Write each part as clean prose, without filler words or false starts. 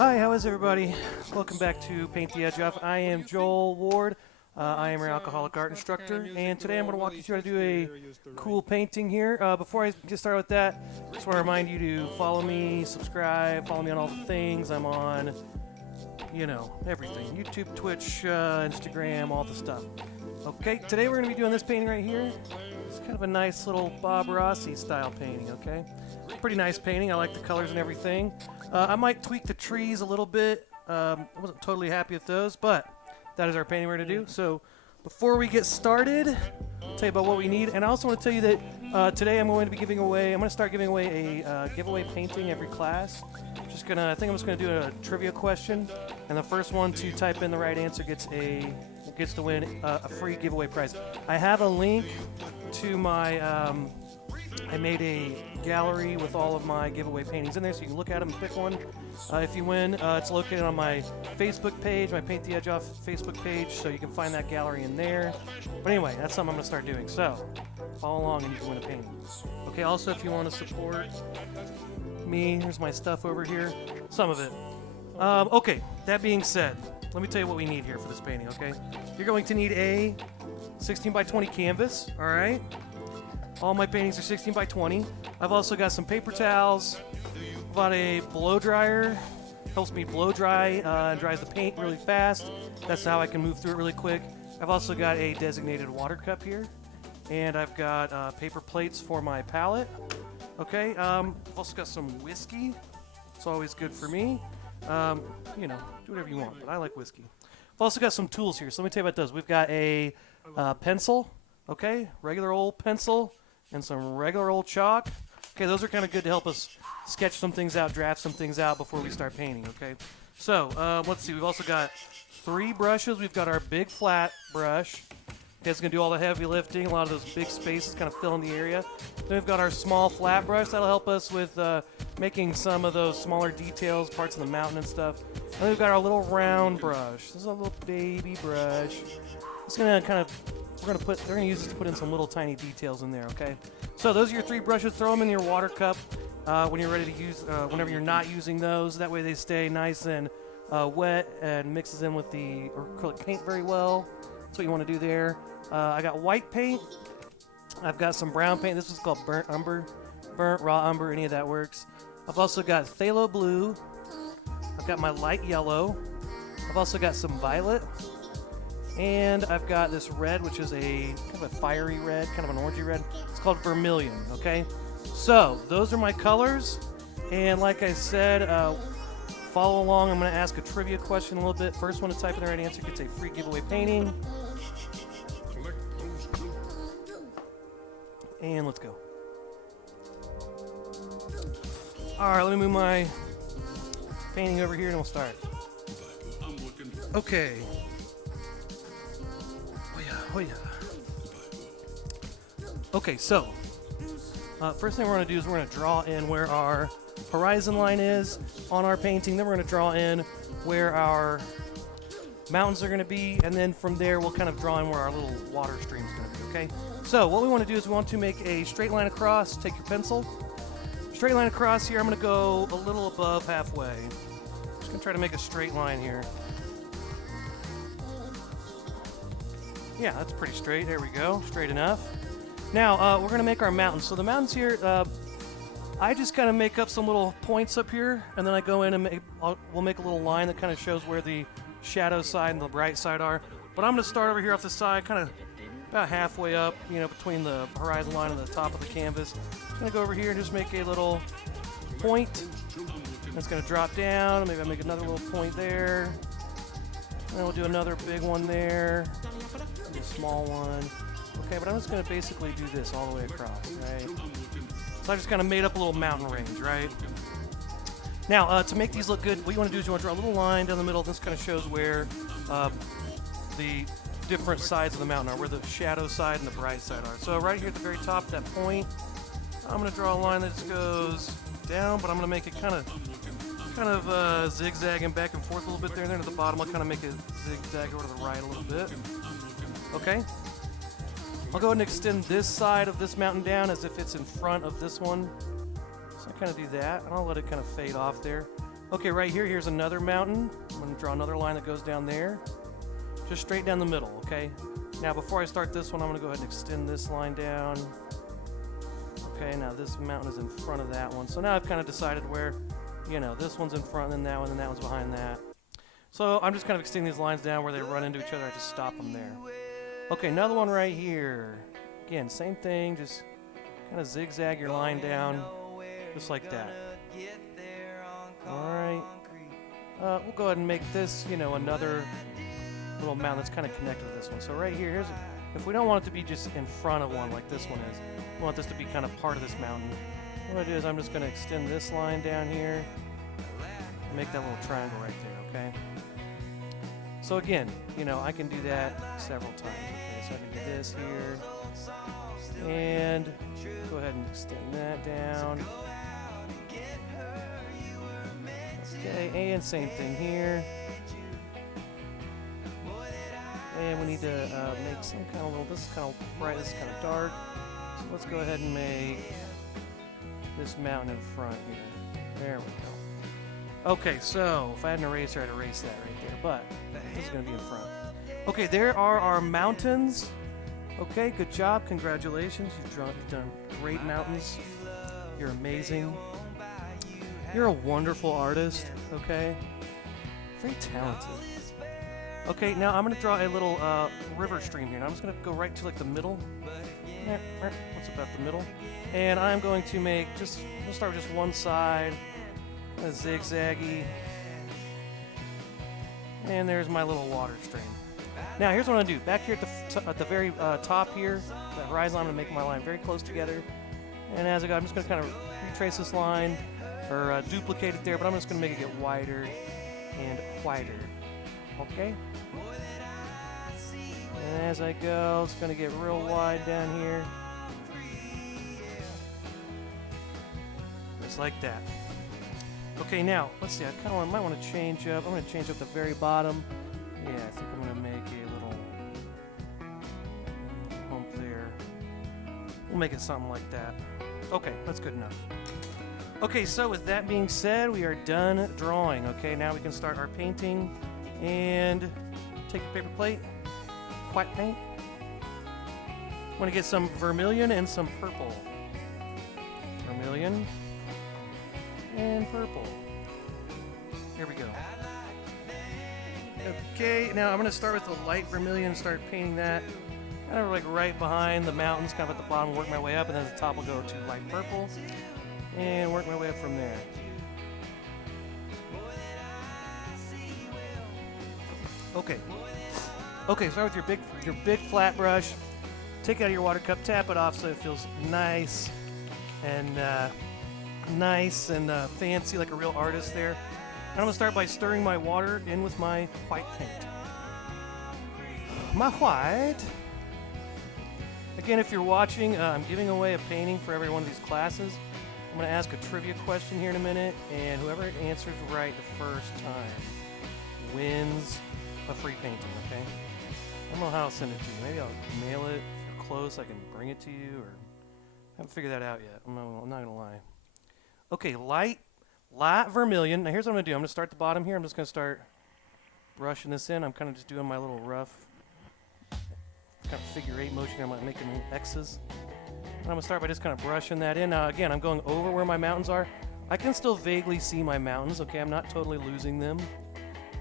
Hi, how is everybody? Welcome back to Paint the Edge Off. I am Joel Ward. I am your alcoholic art instructor, and today I'm going to walk you through how to do a cool painting here. Before I get started with that, I just want to remind you to follow me, subscribe, follow me on all the things. I'm on, everything. YouTube, Twitch, Instagram, all the stuff. Okay, today we're going to be doing this painting right here. It's kind of a nice little Bob Rossi style painting, okay? Pretty nice painting. I like the colors and everything. I might tweak the trees a little bit. I wasn't totally happy with those, but that is our painting we're going to do. So before we get started, I'll tell you about what we need. And I also want to tell you that today I'm going to start giving away a giveaway painting every class. I think I'm just going to do a trivia question. And the first one to type in the right answer gets to win a free giveaway prize. I have a link to my... I made a gallery with all of my giveaway paintings in there, so you can look at them and pick one. If you win, it's located on my Facebook page, my Paint the Edge Off Facebook page, so you can find that gallery in there. But anyway, that's something I'm going to start doing. So, follow along and you can win a painting. Okay, also if you want to support me, here's my stuff over here. Some of it. Okay, that being said, let me tell you what we need here for this painting, okay? You're going to need a 16 by 20 canvas, all right? All my paintings are 16 by 20. I've also got some paper towels. I've got a blow dryer. Helps me blow dry and dries the paint really fast. That's how I can move through it really quick. I've also got a designated water cup here. And I've got paper plates for my palette. Okay, I've also got some whiskey. It's always good for me. Do whatever you want, but I like whiskey. I've also got some tools here, so let me tell you about those. We've got a pencil, okay, regular old pencil. And some regular old chalk. Okay, those are kind of good to help us sketch some things out, draft some things out before we start painting, okay? So, let's see. We've also got 3 brushes. We've got our big flat brush. Okay, it's going to do all the heavy lifting, a lot of those big spaces kind of fill in the area. Then we've got our small flat brush. That'll help us with making some of those smaller details, parts of the mountain and stuff. And then we've got our little round brush. This is a little baby brush. It's going to kind of... they're going to use this to put in some little tiny details in there, okay? So those are your 3 brushes. Throw them in your water cup when you're ready to use, whenever you're not using those. That way they stay nice and wet and mixes in with the acrylic paint very well. That's what you want to do there. I got white paint. I've got some brown paint. This is called burnt raw umber, any of that works. I've also got phthalo blue. I've got my light yellow. I've also got some violet. And I've got this red, which is a kind of a fiery red, kind of an orangey red. It's called vermilion, okay? So, those are my colors. And like I said, follow along. I'm going to ask a trivia question a little bit. First one to type in the right answer gets a free giveaway painting. And let's go. Alright, let me move my painting over here and we'll start. Okay. Oh yeah. Okay, so first thing we're going to do is we're going to draw in where our horizon line is on our painting. Then we're going to draw in where our mountains are going to be, and then from there we'll kind of draw in where our little water stream is going to be, okay? So what we want to do is we want to make a straight line across. Take your pencil. Straight line across here. I'm going to go a little above halfway. Just going to try to make a straight line here. Yeah, that's pretty straight. There we go. Straight enough. Now, we're going to make our mountains. So the mountains here, I just kind of make up some little points up here, and then I go in and we'll make a little line that kind of shows where the shadow side and the bright side are. But I'm going to start over here off the side, kind of about halfway up, between the horizon line and the top of the canvas. I'm going to go over here and just make a little point. That's going to drop down. Maybe I'll make another little point there. And then we'll do another big one there. A small one. Okay, but I'm just going to basically do this all the way across, right? So I just kind of made up a little mountain range, right? Now, to make these look good, what you want to do is you want to draw a little line down the middle. This kind of shows where the different sides of the mountain are, where the shadow side and the bright side are. So right here at the very top, that point, I'm going to draw a line that just goes down, but I'm going to make it kind of zigzagging back and forth a little bit there. And then at the bottom, I'll kind of make it zigzag over to the right a little bit. Okay. I'll go ahead and extend this side of this mountain down as if it's in front of this one. So I kind of do that, and I'll let it kind of fade off there. Okay, right here, here's another mountain. I'm going to draw another line that goes down there. Just straight down the middle, okay? Now, before I start this one, I'm going to go ahead and extend this line down. Okay, now this mountain is in front of that one. So now I've kind of decided where, you know, this one's in front, and then that one, and that one's behind that. So I'm just kind of extending these lines down where they run into each other. I just stop them there. Okay, another one right here. Again, same thing, just kind of zigzag your line down, just like that. Alright. We'll go ahead and make this, you know, another little mountain that's kind of connected to this one. So right here, if we don't want it to be just in front of one like this one is, we want this to be kind of part of this mountain. What I do is I'm just going to extend this line down here and make that little triangle right there, okay? So again, you know, I can do that several times. Okay, so I can do this here, and go ahead and extend that down. Okay, and same thing here. And we need to make some kind of little, this is kind of bright, this is kind of dark. So let's go ahead and make this mountain in front here. There we go. Okay, so if I had an eraser, I'd erase that right there, but this is going to be in front. Okay, there are our mountains. Okay, good job. Congratulations. You've done great mountains. You're amazing. You're a wonderful artist, okay? Very talented. Okay, now I'm going to draw a little river stream here. And I'm just going to go right to like the middle. What's about the middle? And I'm going to make we'll start with just one side. Kind of zigzaggy. And there's my little water stream. Now here's what I'm going to do. Back here at the very top here, the horizon, I'm going to make my line very close together. And as I go, I'm just going to kind of retrace this line, or duplicate it there, but I'm just going to make it get wider and wider. Okay? And as I go, it's going to get real wide down here. Just like that. Okay, now, let's see, I might want to change up. I'm going to change up the very bottom. Yeah, I think I'm going to make a little hump there. We'll make it something like that. Okay, that's good enough. Okay, so with that being said, we are done drawing. Okay, now we can start our painting. And take your paper plate, white paint. I'm going to get some vermilion and some purple. Vermilion and purple. Here we go. Okay, now I'm going to start with the light vermilion and start painting that kind of like right behind the mountains, kind of at the bottom, work my way up, and then at the top will go to light purple, and work my way up from there. Okay, start with your big flat brush. Take it out of your water cup, tap it off so it feels nice and fancy, like a real artist there. And I'm gonna start by stirring my water in with my white paint. My white. Again, if you're watching, I'm giving away a painting for every one of these classes. I'm gonna ask a trivia question here in a minute, and whoever answers right the first time wins a free painting, okay? I don't know how I'll send it to you. Maybe I'll mail it. If you're close, I can bring it to you, or I haven't figured that out yet. I'm not gonna lie. Okay, light vermilion. Now here's what I'm gonna do. I'm gonna start at the bottom here. I'm just gonna start brushing this in. I'm kind of just doing my little rough kind of figure 8 motion. I'm making X's. And I'm gonna start by just kind of brushing that in. Now again, I'm going over where my mountains are. I can still vaguely see my mountains, okay? I'm not totally losing them.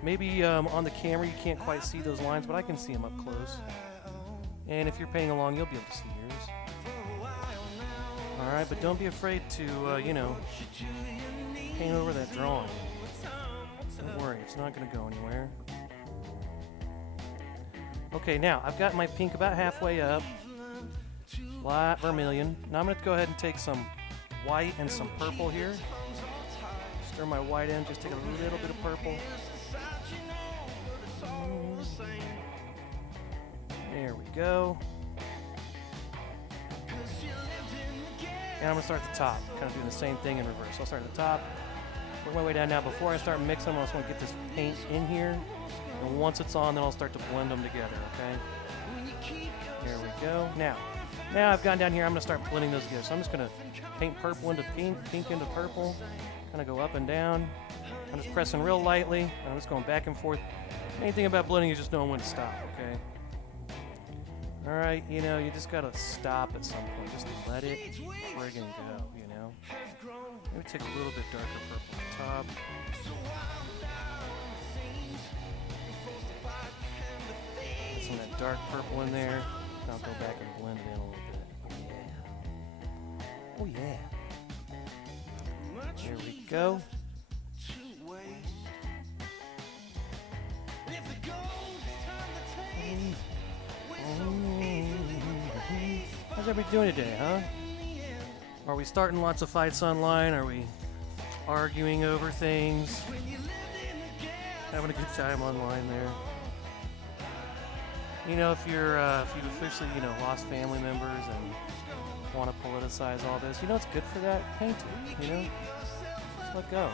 Maybe on the camera you can't quite see those lines, but I can see them up close. And if you're paying along, you'll be able to see yours. Alright, but don't be afraid to, paint over that drawing. Don't worry, it's not going to go anywhere. Okay, now, I've got my pink about halfway up. Light vermilion. Now I'm going to go ahead and take some white and some purple here. Stir my white in, just take a little bit of purple. There we go. And I'm going to start at the top, kind of doing the same thing in reverse. I'll start at the top, work my way down. Now, before I start mixing, I just want to get this paint in here. And once it's on, then I'll start to blend them together, okay? There we go. Now I've gone down here, I'm going to start blending those together. So I'm just going to paint purple into pink, pink into purple, kind of go up and down. I'm just pressing real lightly. I'm just going back and forth. Main thing about blending is just knowing when to stop, okay? Alright, you know, you just gotta stop at some point. Just let it friggin' go, you know? Maybe take a little bit darker purple at the top. Get some of that dark purple in there. I'll go back and blend it in a little bit. Oh yeah. There we go. How's everybody doing today, huh? Are we starting lots of fights online? Are we arguing over things? Having a good time online there. You know, if you've officially, you know, lost family members and want to politicize all this, you know, it's good for that painting, you know? Just let go.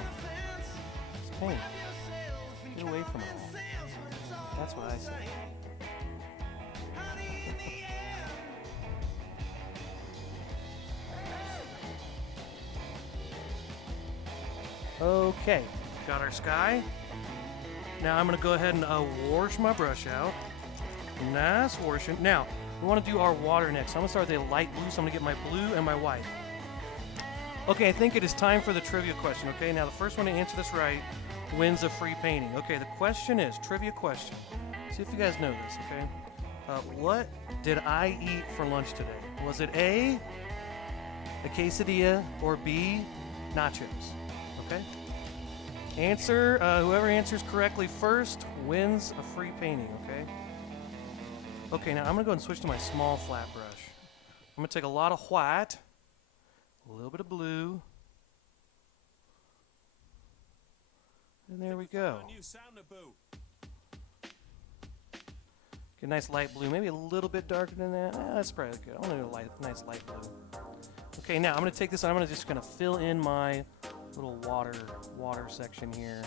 Just paint. Get away from it all. That's what I say. Okay, got our sky. Now I'm going to go ahead and wash my brush out. Nice washing. Now, we want to do our water next. I'm going to start with a light blue, so I'm going to get my blue and my white. Okay, I think it is time for the trivia question, okay? Now, the first one to answer this right wins a free painting. Okay, the question is, trivia question. See if you guys know this, okay? What did I eat for lunch today? Was it A, a quesadilla, or B, nachos? Okay? Answer, whoever answers correctly first wins a free painting, okay? Okay, now I'm going to go ahead and switch to my small flat brush. I'm going to take a lot of white, a little bit of blue, and there we go. Get a nice light blue, maybe a little bit darker than that. That's probably good. I want to do a nice light blue. Okay, now I'm going to take this and I'm just going to fill in my little water section here.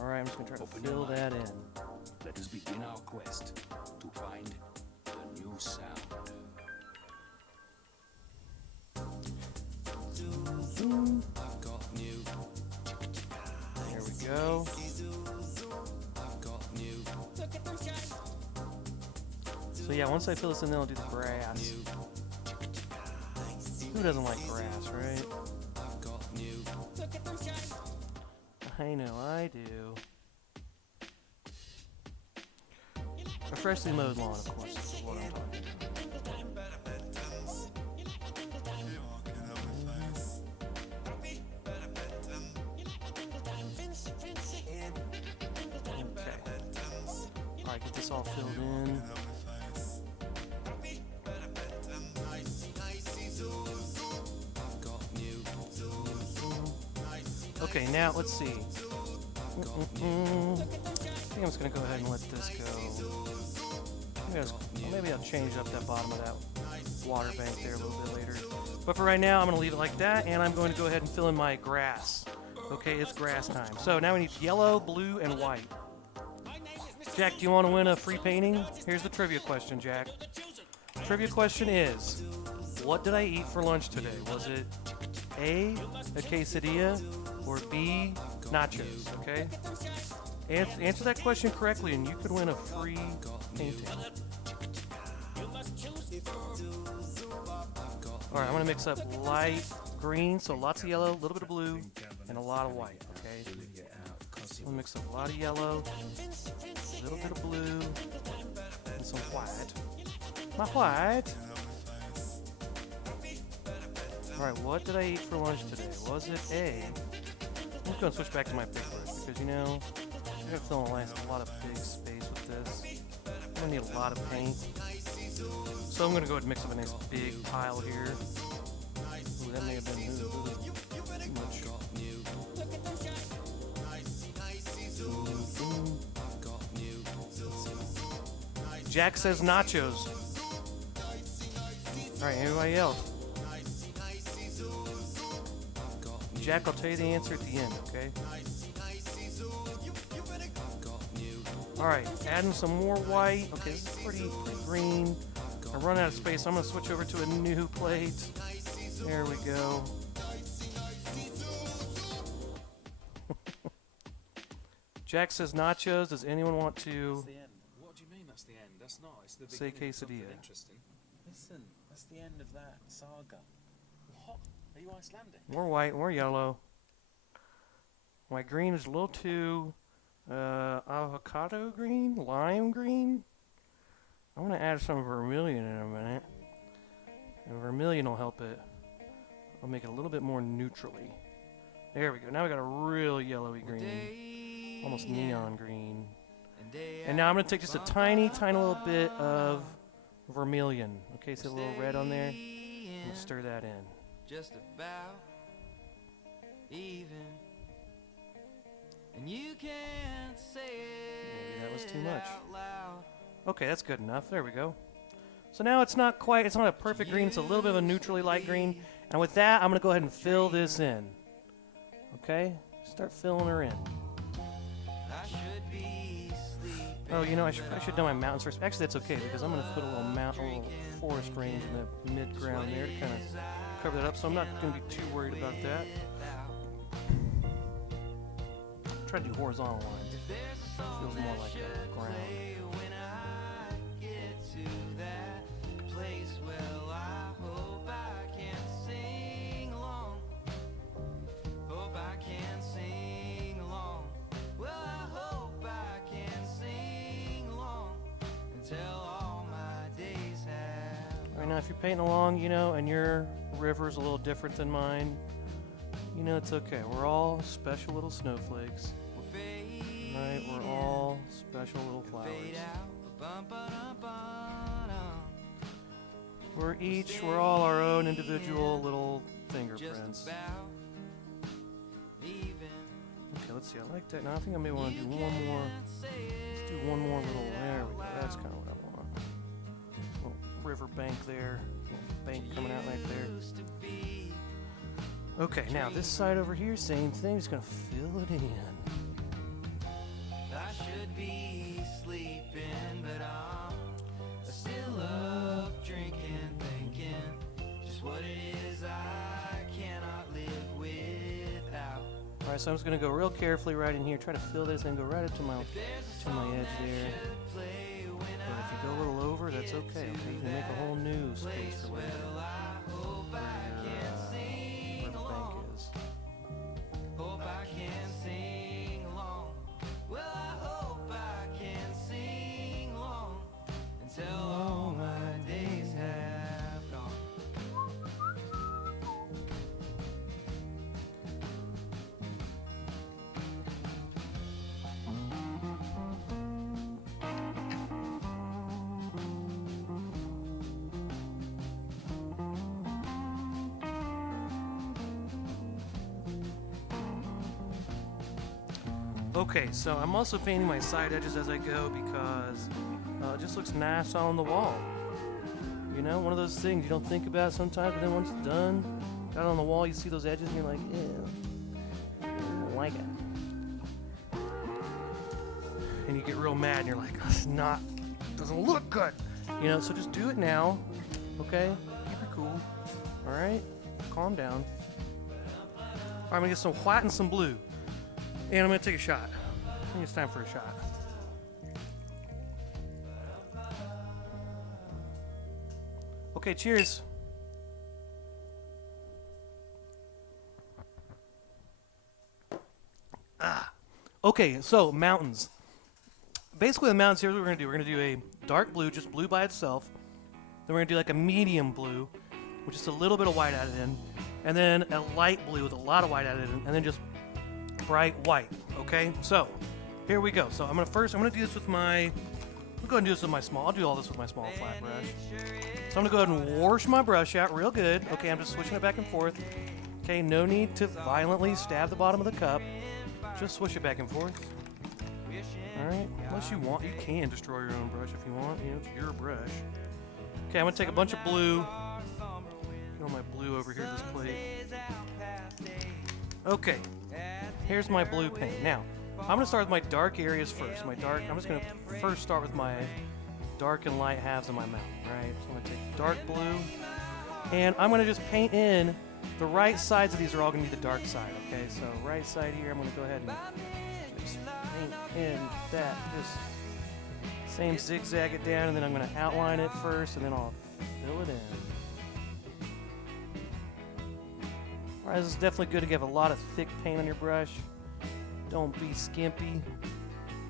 Alright, I'm just going to try to fill that in. Let us begin our quest to find a new sound. I've got new. There we go. I've got new. So yeah, once I fill this in, then I'll do the grass. Who doesn't like grass, right? I've got new. I know I do. A freshly mowed lawn, of course, is what I'm talking about. Okay. Alright, get this all filled in. Okay, now let's see. I think I'm just going to go ahead and let this go. Maybe I'll change up that bottom of that water bank there a little bit later. But for right now, I'm going to leave it like that, and I'm going to go ahead and fill in my grass. Okay, it's grass time. So now we need yellow, blue, and white. Jack, do you want to win a free painting? Here's the trivia question, Jack. The trivia question is, what did I eat for lunch today? Was it A, a quesadilla, or B, nachos? Okay? Answer that question correctly, and you could win a free painting. Alright, I'm going to mix up light green, so lots of yellow, a little bit of blue, and a lot of white, okay? I'm going to mix up a lot of yellow, a little bit of blue, and some white. My white! Alright, what did I eat for lunch today? Was it A? I'm just going to switch back to my big brush, because, you know, I'm going to fill in a lot of big space with this. I'm going to need a lot of paint. So I'm going to go ahead and mix up a nice big pile here. Ooh, that may have been too much. Jack says nachos. Alright, everybody else. Jack, I'll tell you the answer at the end, okay? Alright, adding some more white. Okay, this is pretty green. I run out of space, so I'm going to switch over to a new plate. There we go. Jack says nachos. Does anyone want to That's the end. What do you mean that's the end? That's not. It's the say beginning of something quesadilla? interesting. Listen, that's the end of that saga. What? Are you Icelandic? We're white, we're yellow. My green is a little too avocado green, lime green. I'm gonna add some vermilion in a minute. And vermilion will help it. I'll make it a little bit more neutrally. There we go. Now we got a real yellowy green, almost neon green. And now I'm gonna take just a tiny, tiny little bit of vermilion. Okay, see a little red on there. I'm gonna stir that in. Just about even, and you can't say it. Maybe that was too much. out loud. Okay, that's good enough. There we go. So now it's not quite, it's not a perfect green, it's a little bit of a neutrally light green. And with that, I'm going to go ahead and fill this in. Okay? Start filling her in. I should be sleeping. Oh, you know, I should have done my mountains first. Actually, that's okay, because I'm going to put a little mountain, a little forest range in the mid-ground there to kind of cover that up, so I'm not going to be too worried about that. Try to do horizontal lines. Feels more like a ground. When I get to that place, well, I hope I can sing along. Hope I can sing along. Well, I hope I can sing along until all my days have. All right, now if you're painting along, you know, and your river's a little different than mine, you know, it's okay. We're all special little snowflakes. Right, we're all special little flowers. We're all our own individual little fingerprints. Okay, let's see, I like that. Now I think I may want to do one more. Let's do one more little, there we go, that's kind of what I want. Little river bank there, little bank coming out right there. Okay, now this side over here, same thing, just gonna fill it in. I should be sleeping, but I'm still up drinking, thinking just what it is I cannot live without. Alright, so I'm just gonna go real carefully right in here, try to fill this and go right up to my edge there. But if you go a little over, that's okay. Okay, you can make a whole new space for where your bank is. Hope I can sing along. Well, I hope I can sing along until all my days have gone. Okay, so I'm also painting my side edges as I go because it just looks nice on the wall. You know, one of those things you don't think about sometimes, but then once it's done, got it on the wall, you see those edges and you're like, ew, I don't like it. And you get real mad and you're like, it's not, doesn't look good. You know, so just do it now, okay? Keep it cool, all right? Calm down. All right, I'm gonna get some white and some blue. And I'm going to take a shot. I think it's time for a shot. Okay, cheers. Okay, so mountains. Basically, the mountains, here's what we're going to do. We're going to do a dark blue, just blue by itself. Then we're going to do like a medium blue, with just a little bit of white added in. And then a light blue with a lot of white added in. And then just bright white. Okay, so here we go. So I'm gonna do this with my. I'm gonna go ahead and do this with my small. I'll do all this with my small flat brush. So I'm gonna go ahead and wash my brush out real good. Okay, I'm just switching it back and forth. Okay, no need to violently stab the bottom of the cup. Just swish it back and forth. All right, unless you want, you can destroy your own brush if you want. You know, it's your brush. Okay, I'm gonna take a bunch of blue. Get all my blue over here at this plate. Okay. Here's my blue paint. Now, I'm going to start with my dark areas first. I'm just going to first start with my dark and light halves of my mountain, right? So I'm going to take dark blue, and I'm going to just paint in the right sides of these are all going to be the dark side, okay? So right side here, I'm going to go ahead and just paint in that. Just same zigzag it down, and then I'm going to outline it first, and then I'll fill it in. Alright, this is definitely good to have a lot of thick paint on your brush. Don't be skimpy.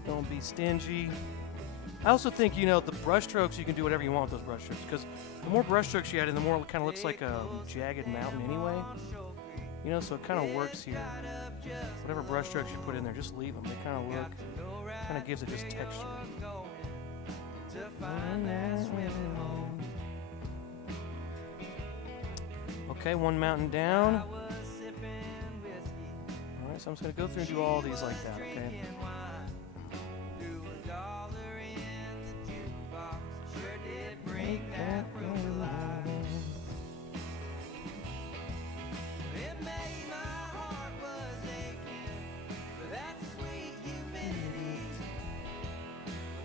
Don't be stingy. I also think, you know, the brush strokes, you can do whatever you want with those brush strokes, because the more brush strokes you add in, the more it kind of looks like a jagged mountain anyway. You know, so it kind of works here. Whatever brush strokes you put in there, just leave them. They kind of look, kind of gives it just texture. Okay, one mountain down. Alright, so I'm just going to go through and do all these like that, okay?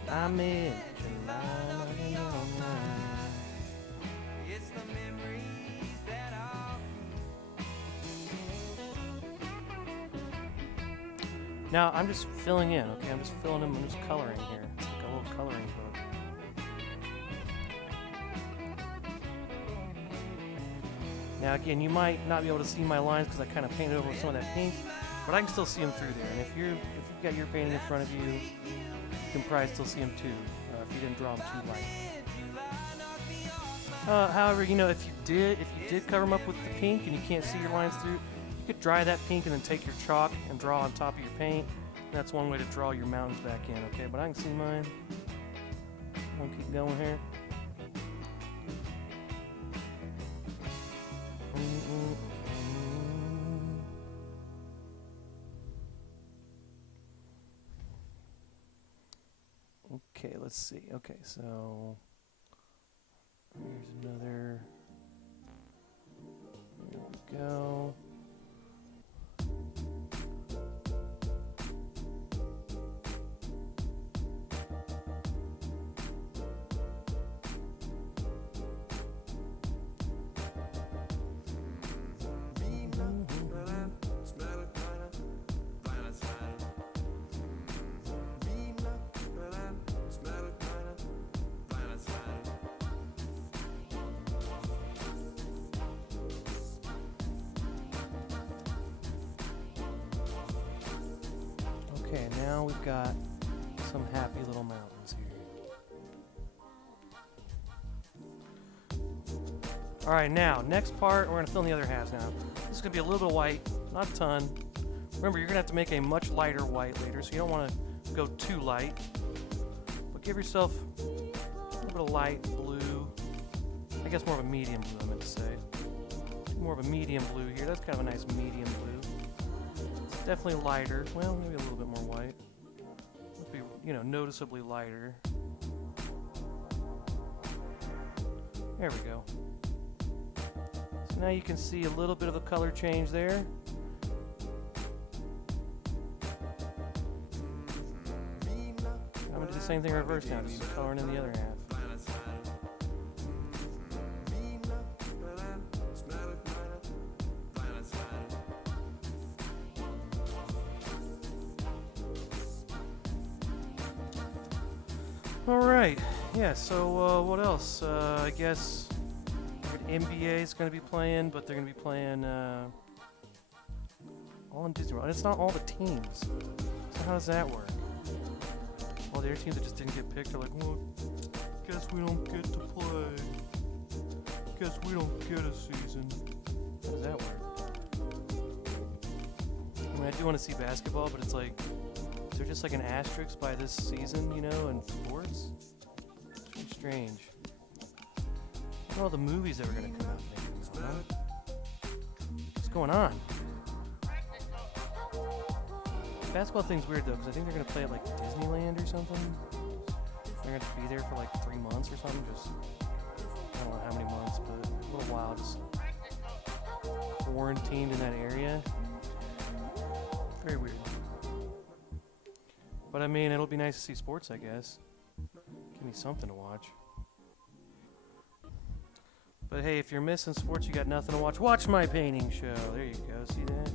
I'm in It's the memories that I'll Now, I'm just filling in, okay? I'm just filling them, I'm just coloring here. It's like a little coloring book. Now, again, you might not be able to see my lines because I kind of painted over some of that pink, but I can still see them through there. And if you've got your painting in front of you, you can probably still see them too, if you didn't draw them too light. However, you know, if you did cover them up with the pink and you can't see your lines through, you could dry that pink and then take your chalk and draw on top of your paint. That's one way to draw your mountains back in, okay? But I can see mine. I'll keep going here. Okay, let's see. Okay, so here's another. There we go. Okay, now we've got some happy little mountains here. Alright, now, next part, we're going to fill in the other halves now. This is going to be a little bit white, not a ton. Remember, you're going to have to make a much lighter white later, so you don't want to go too light. But give yourself a little bit of light blue. I guess more of a medium blue, I meant to say. More of a medium blue here. That's kind of a nice medium blue. Definitely lighter. Well, maybe a little bit more white. Would be, you know, noticeably lighter. There we go. So now you can see a little bit of a color change there. I'm gonna do the same thing reverse now, just coloring in the other half. Alright, yeah, so what else? I guess NBA is going to be playing, but they're going to be playing all in Disney World. And it's not all the teams. So how does that work? All the other teams that just didn't get picked are like, well, guess we don't get to play. Guess we don't get a season. How does that work? I mean, I do want to see basketball, but it's like, is there just like an asterisk by this season, you know, in sports? It's pretty strange. Look at all the movies that are going to come out there. Huh? What's going on? Basketball thing's weird though, because I think they're going to play at like Disneyland or something. They're going to be there for like 3 months or something. Just, I don't know how many months, but a little while. Just quarantined in that area. Very weird. But I mean, it'll be nice to see sports, I guess. Give me something to watch. But hey, if you're missing sports, you got nothing to watch, watch my painting show. There you go, see that?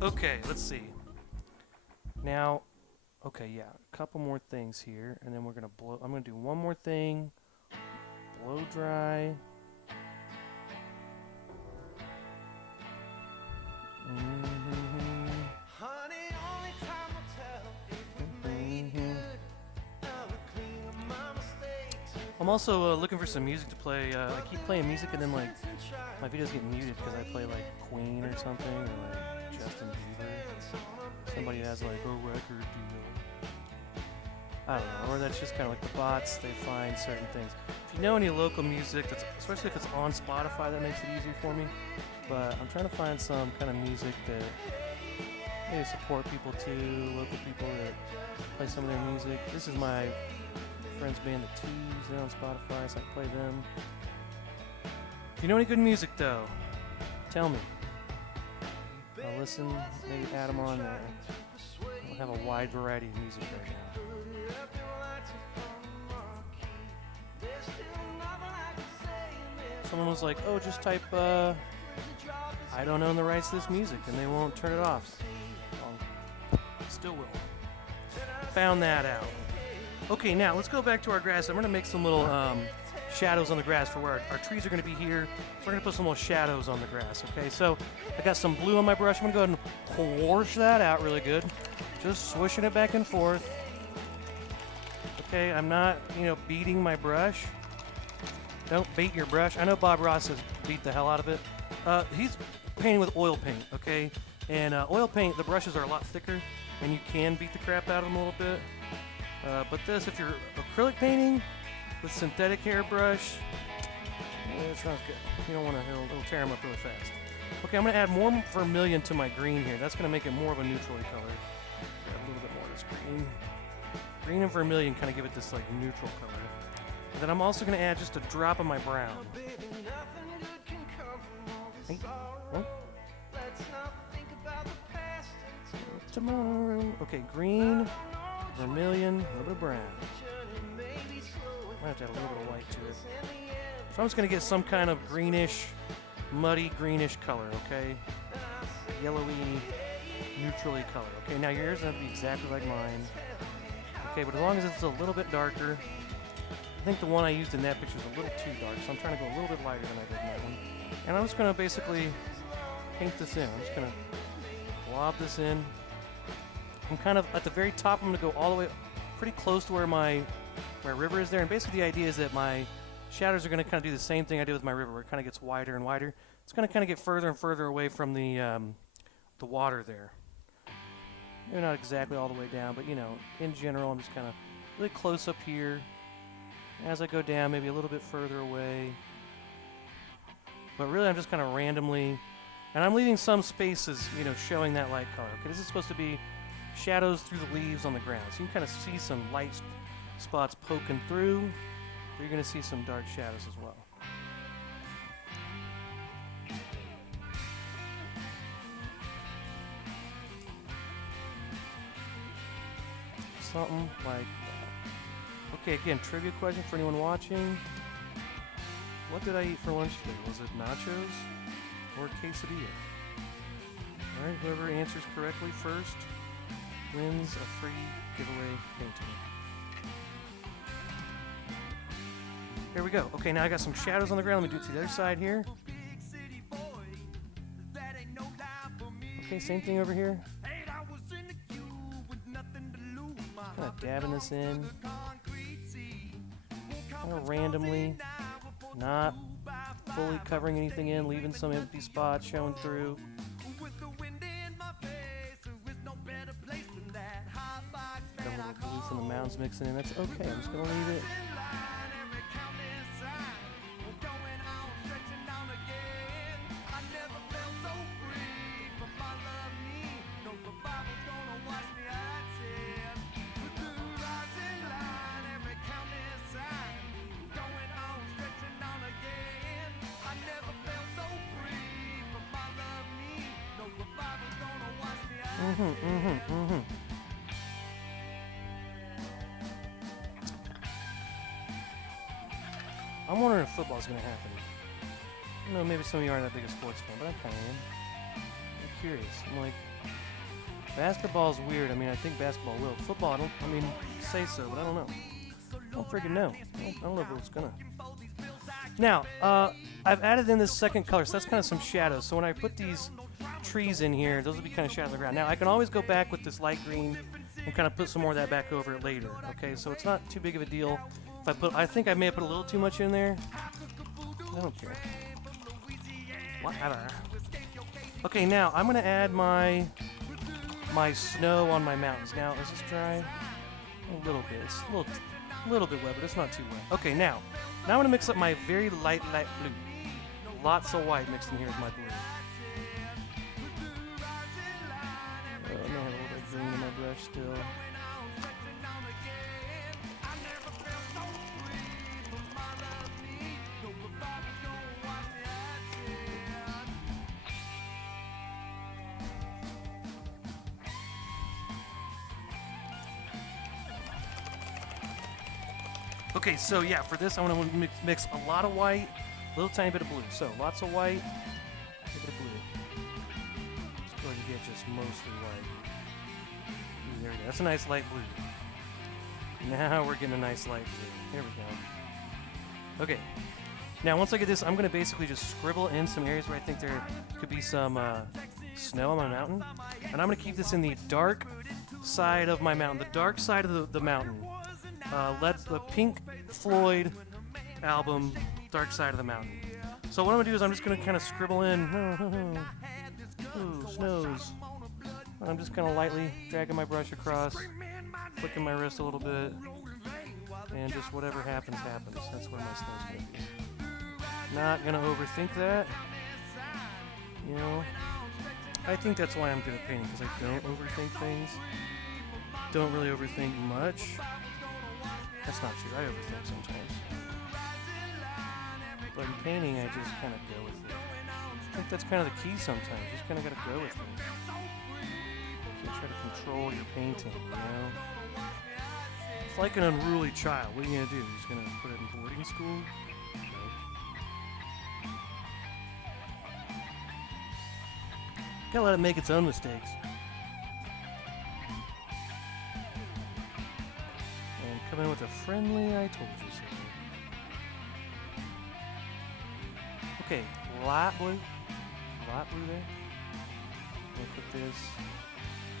Okay, let's see. Now, okay, yeah, a couple more things here, and then we're gonna blow. I'm gonna do one more thing. Blow dry. Honey, only time will tell if we made good. I'll clean up my mistakes. I'm also looking for some music to play. I keep playing music, and then like my videos get muted because I play like Queen or something, or like Justin Bieber. Somebody has like a record deal. I don't know, or that's just kind of like the bots. They find certain things. If you know any local music, that's especially if it's on Spotify, that makes it easier for me. But I'm trying to find some kind of music that maybe support people too, local people that play some of their music. This is my friend's band, The Tees. They're on Spotify, so I play them. If you know any good music, though, tell me. I'll listen, maybe add them on there. I don't have a wide variety of music right now. Someone was like, oh, just type, I don't own the rights to this music, and they won't turn it off. Well, still will. Found that out. Okay, now let's go back to our grass. I'm going to make some little shadows on the grass for where our trees are going to be here. So we're going to put some little shadows on the grass, okay? So I got some blue on my brush. I'm going to go ahead and wash that out really good. Just swishing it back and forth. Okay, I'm not, beating my brush. Don't beat your brush. I know Bob Ross has beat the hell out of it. He's painting with oil paint, okay? And oil paint, the brushes are a lot thicker, and you can beat the crap out of them a little bit. But this, if you're acrylic painting with synthetic hairbrush, it's not good. You don't want to, it'll tear them up really fast. Okay, I'm going to add more vermilion to my green here. That's going to make it more of a neutrally color. Add a little bit more of this green. Green and vermilion kind of give it this like neutral color. And then I'm also going to add just a drop of my brown. Hey. Oh. Tomorrow. Okay, green, vermilion, a little bit of brown. Might have to add a little bit of white to it. So I'm just going to get some kind of greenish, muddy greenish color, okay? Yellowy, neutrally color. Okay, now yours doesn't have to be exactly like mine. Okay, but as long as it's a little bit darker. I think the one I used in that picture is a little too dark, so I'm trying to go a little bit lighter than I did in that one. And I'm just going to basically paint this in. I'm just going to blob this in. I'm kind of at the very top. I'm going to go all the way pretty close to where my river is there. And basically the idea is that my shadows are going to kind of do the same thing I did with my river, where it kind of gets wider and wider. It's going to kind of get further and further away from the water there. Maybe not exactly all the way down, but in general, I'm just kind of really close up here. As I go down, maybe a little bit further away. But really, I'm just kind of randomly, and I'm leaving some spaces, showing that light color. Okay, this is supposed to be shadows through the leaves on the ground. So you can kind of see some light spots poking through. But you're going to see some dark shadows as well. Something like that. Okay, again, trivia question for anyone watching. What did I eat for lunch today? Was it nachos or quesadilla? Alright, whoever answers correctly first wins a free giveaway painting. Here we go. Okay, now I got some shadows on the ground. Let me do it to the other side here. Okay, same thing over here. Kind of dabbing this in. Kind of randomly. Not fully covering anything in, leaving some empty spots showing through. Got a little blue from the mountains mixing in. That's okay. I'm just going to leave it. I'm wondering if football's going to happen. I know maybe some of you aren't that big a sports fan, but I kind of am. I'm curious. I'm like, Basketball's weird. I mean, I think basketball will. Football, I mean, say so, but I don't know. I don't freaking know. I don't know if it's gonna. Now, I've added in this second color, so that's kind of some shadows. So when I put these trees in here, those will be kind of shadows on the ground. Now, I can always go back with this light green and kind of put some more of that back over it later. Okay, so it's not too big of a deal. If I think I may have put a little too much in there. I don't care. Whatever. Okay, now I'm gonna add my snow on my mountains. Now, is this dry? A little bit. It's a little bit wet, but it's not too wet. Okay, now I'm gonna mix up my very light blue. Lots of white mixed in here with my blue. I may have a little bit of green in my brush still. Okay, so yeah, for this I want to mix a lot of white, a little tiny bit of blue. So lots of white, a little bit of blue. Let's go ahead and get just mostly white. Ooh, there we go. That's a nice light blue. Now we're getting a nice light blue. Here we go. Okay. Now once I get this, I'm going to basically just scribble in some areas where I think there could be some snow on my mountain. And I'm going to keep this in the dark side of my mountain, the dark side of the mountain. The Pink Floyd album, Dark Side of the Mountain. So what I'm going to do is I'm just going to kind of scribble in, ooh, snows. I'm just kind of lightly dragging my brush across, flicking my wrist a little bit, and just whatever happens, happens. That's what my snow's going to be. Not going to overthink that. You know, I think that's why I'm good at painting, because I don't overthink things. Don't really overthink much. That's not true. I overthink sometimes. But in painting, I just kind of go with it. I think that's kind of the key sometimes. You just kind of got to go with it. You can't try to control your painting, you know? It's like an unruly child. What are you going to do? You're just going to put it in boarding school? Nope. Gotta let it make its own mistakes. Come in with a friendly I told you so. Okay, light blue. Light blue there. Look at this.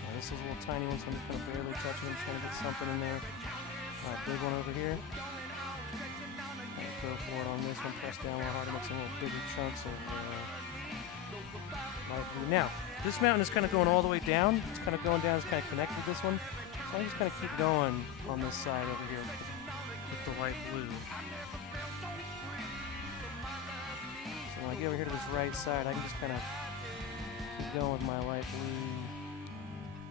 Now, this is a little tiny one, so I'm just going to barely touch it. I'm just going to get something in there. Alright, big one over here. Right, go for it on this one. Press down real hard to make some little bigger chunks of light blue. Now, this mountain is kind of going all the way down. It's kind of going down. It's kind of connected with this one. So I just kind of keep going on this side over here with the light blue. So when I get over here to this right side, I can just kind of keep going with my light blue,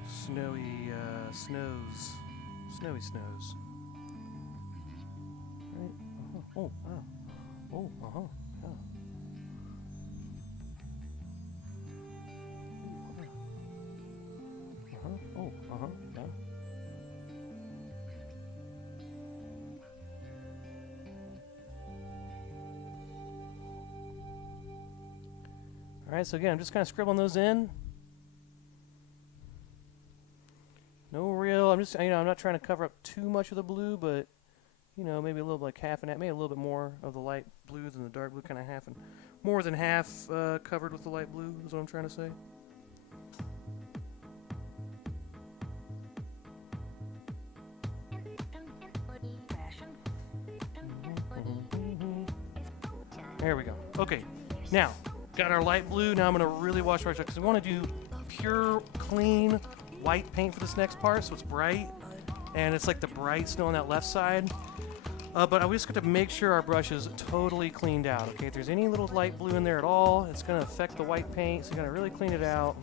snowy snows. Right? Oh, wow. Oh, uh-huh. Yeah. Oh, uh-huh. Yeah. Alright, so again, I'm just kind of scribbling those in. No real, I'm not trying to cover up too much of the blue, but, maybe a little like half and half, maybe a little bit more of the light blue than the dark blue, kind of half and more than half covered with the light blue is what I'm trying to say. There we go. Okay, now, got our light blue. Now I'm going to really wash our brush because we want to do pure, clean, white paint for this next part, so it's bright. And it's like the bright snow on that left side. But we just got to make sure our brush is totally cleaned out, okay? If there's any little light blue in there at all, it's going to affect the white paint, so you got to really clean it out.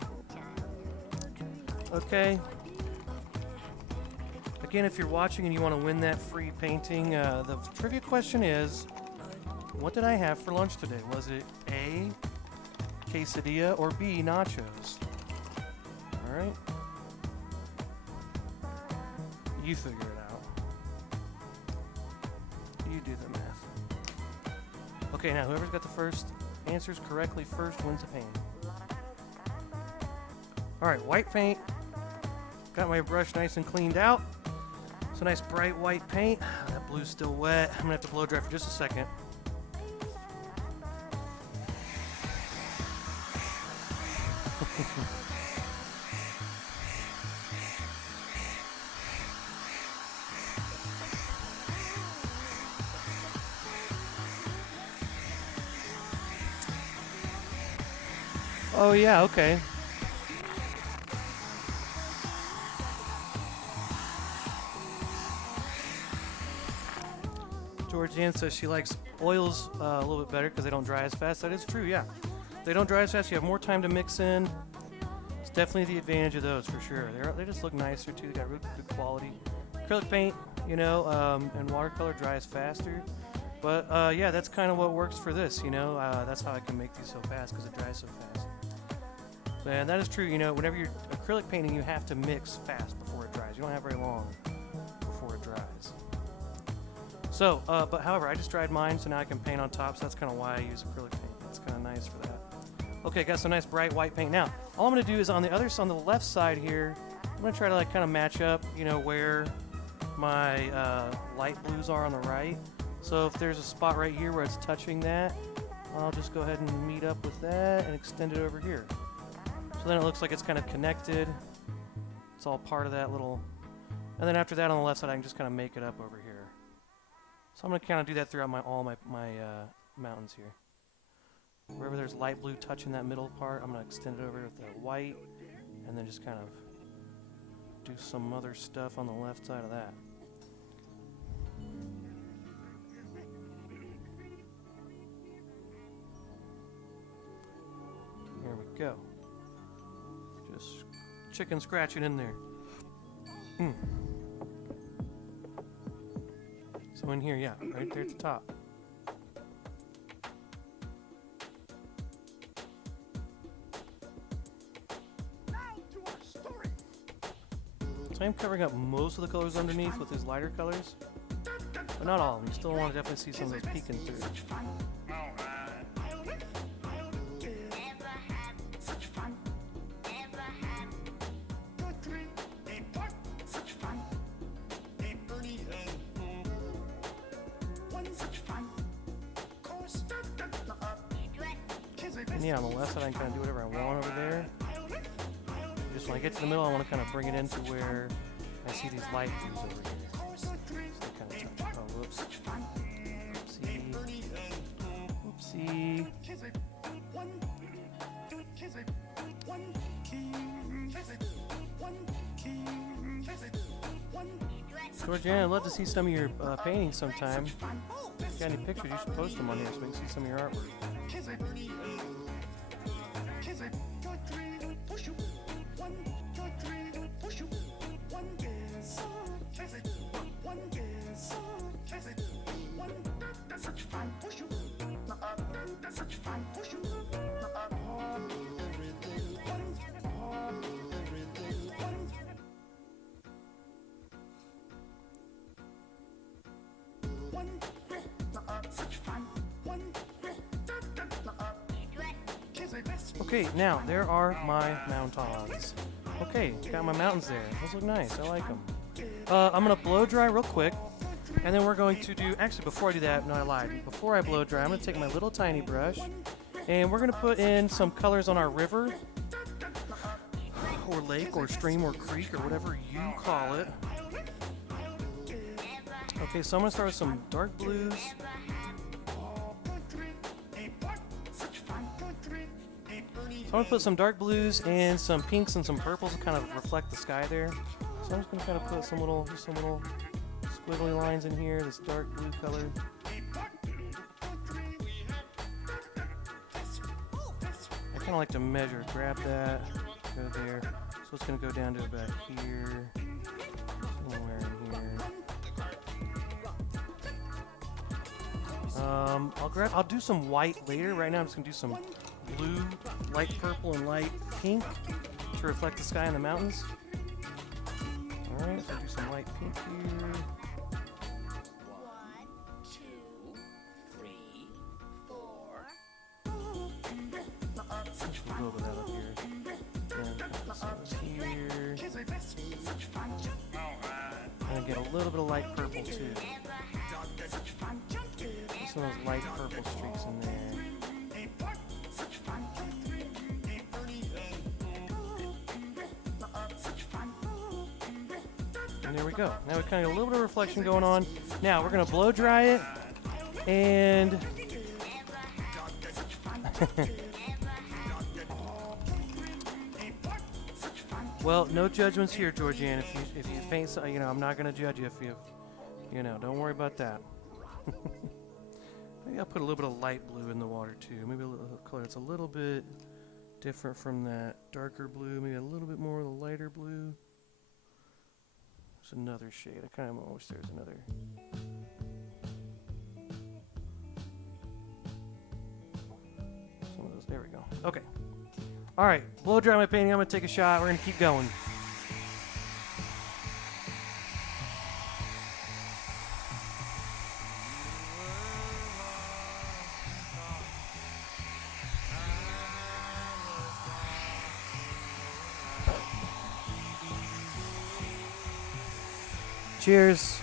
Okay. Again, if you're watching and you want to win that free painting, the trivia question is, what did I have for lunch today? Was it A, quesadilla, or B, nachos? All right. You figure it out. You do the math. Okay, now whoever's got the first answers correctly first wins a painting. Alright, white paint. Got my brush nice and cleaned out. So nice bright white paint. That blue's still wet. I'm gonna have to blow dry for just a second. Oh yeah, okay. Georgianne says she likes oils a little bit better because they don't dry as fast. That is true, yeah. They don't dry as fast. You have more time to mix in. It's definitely the advantage of those for sure. They just look nicer too. They got really good quality. Acrylic paint, you know, and watercolor dries faster. But yeah, that's kind of what works for this, you know. That's how I can make these so fast because it dries so fast. And that is true, you know, whenever you're acrylic painting, you have to mix fast before it dries. You don't have very long before it dries. So, but however, I just dried mine, so now I can paint on top, so that's kind of why I use acrylic paint. It's kind of nice for that. Okay, got some nice bright white paint. Now, all I'm going to do is on the other side, on the left side here, I'm going to try to like kind of match up, you know, where my light blues are on the right. So if there's a spot right here where it's touching that, I'll just go ahead and meet up with that and extend it over here. So then it looks like it's kind of connected. It's all part of that little... And then after that on the left side, I can just kind of make it up over here. So I'm going to kind of do that throughout all my mountains here. Wherever there's light blue touching that middle part, I'm going to extend it over with the white. And then just kind of do some other stuff on the left side of that. Here we go. Just chicken scratching in there. So in here, yeah, right there at the top. So I'm covering up most of the colors underneath with these lighter colors, but not all of them. You still want to definitely see some of those peeking through. And yeah, on the left side I can kind of do whatever I want over there. Just when I get to the middle, I want to kind of bring it into where I see these light blues over here. So they kind of touch. Oh, whoops. Oopsie. Oopsie. Georgianne, I'd love to see some of your paintings sometime. If you got any pictures, you should post them on here so we can see some of your artwork. Okay, now there are my mountains. Okay, got my mountains there. Those look nice. I like them. I'm gonna blow dry real quick, and then we're going to do. Actually, before I do that, no, I lied. Before I blow dry, I'm gonna take my little tiny brush, and we're gonna put in some colors on our river, or lake, or stream, or creek, or whatever you call it. Okay, so I'm gonna start with some dark blues. So I'm going to put some dark blues and some pinks and some purples to kind of reflect the sky there. So I'm just going to kind of put some little squiggly lines in here, this dark blue color. I kind of like to measure, grab that, go there. So it's going to go down to about here, somewhere in here. I'll do some white later. Right now I'm just going to do some blue, light purple, and light pink to reflect the sky and the mountains. Alright, so I'll do some light pink here. 1, 2, 3, 4. A little bit of that up here. Yeah, and get a little bit of light purple too. Some of those light purple streaks in there. And there we go. Now we kind of get a little bit of reflection going on. Now we're gonna blow dry it, and well, no judgments here, Georgianne. If you paint, you know, I'm not gonna judge you if you know, don't worry about that. Maybe I'll put a little bit of light blue in the water too. Maybe a little color that's a little bit different from that darker blue. Maybe a little bit more of the lighter blue. There's another shade. I kind of wish there's another. Some of those. There we go. Okay. All right. Blow dry my painting. I'm gonna take a shot. We're gonna keep going. Cheers.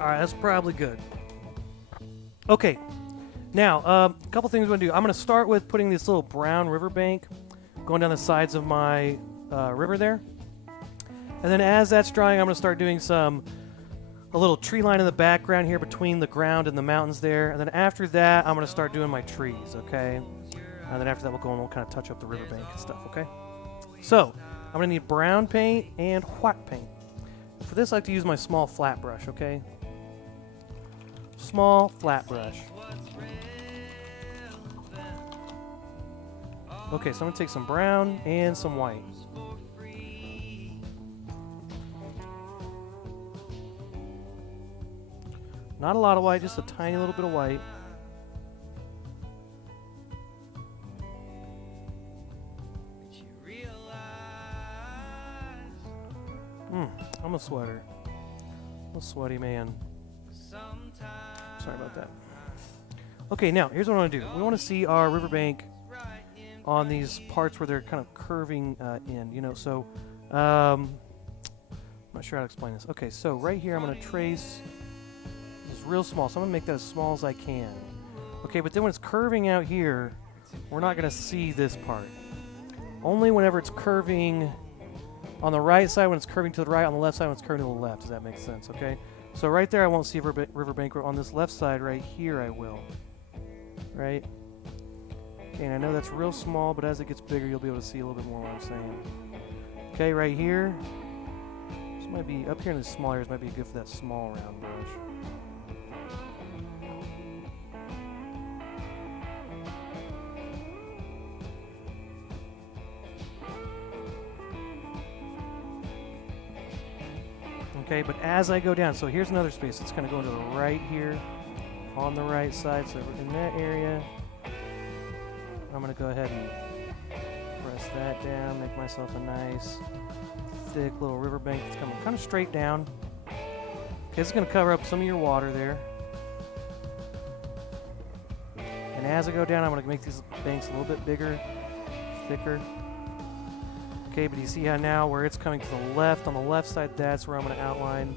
All right, that's probably good. Okay, now a couple things I'm gonna do. I'm gonna start with putting this little brown riverbank going down the sides of my river there, and then as that's drying, I'm gonna start doing a little tree line in the background here between the ground and the mountains there, and then after that, I'm gonna start doing my trees. Okay, and then after that, we'll go and we'll kind of touch up the riverbank and stuff. Okay, so I'm gonna need brown paint and white paint. For this, I like to use my small flat brush. Okay. Small flat brush. Okay, so I'm gonna take some brown and some white. Not a lot of white, just a tiny little bit of white. I'm a sweater. I'm a sweaty man. Sorry about that. Okay, now here's what I want to do. We want to see our riverbank on these parts where they're kind of curving in, you know. So, I'm not sure how to explain this. Okay, so right here I'm going to trace. This is real small, so I'm going to make that as small as I can. Okay, but then when it's curving out here, we're not going to see this part. Only whenever it's curving on the right side, when it's curving to the right, on the left side when it's curving to the left. Does that make sense? Okay. So right there, I won't see a riverbank. On this left side right here, I will. Right? Okay, and I know that's real small, but as it gets bigger, you'll be able to see a little bit more what I'm saying. Okay, right here. This might be, up here in the small areas, might be good for that small round brush. Okay, but as I go down, so here's another space that's going to go into the right here, on the right side. So in that area, I'm going to go ahead and press that down, make myself a nice, thick little riverbank that's coming kind of straight down. Okay, this is going to cover up some of your water there. And as I go down, I'm going to make these banks a little bit bigger, thicker. Okay, but you see how now where it's coming to the left, on the left side, that's where I'm going to outline.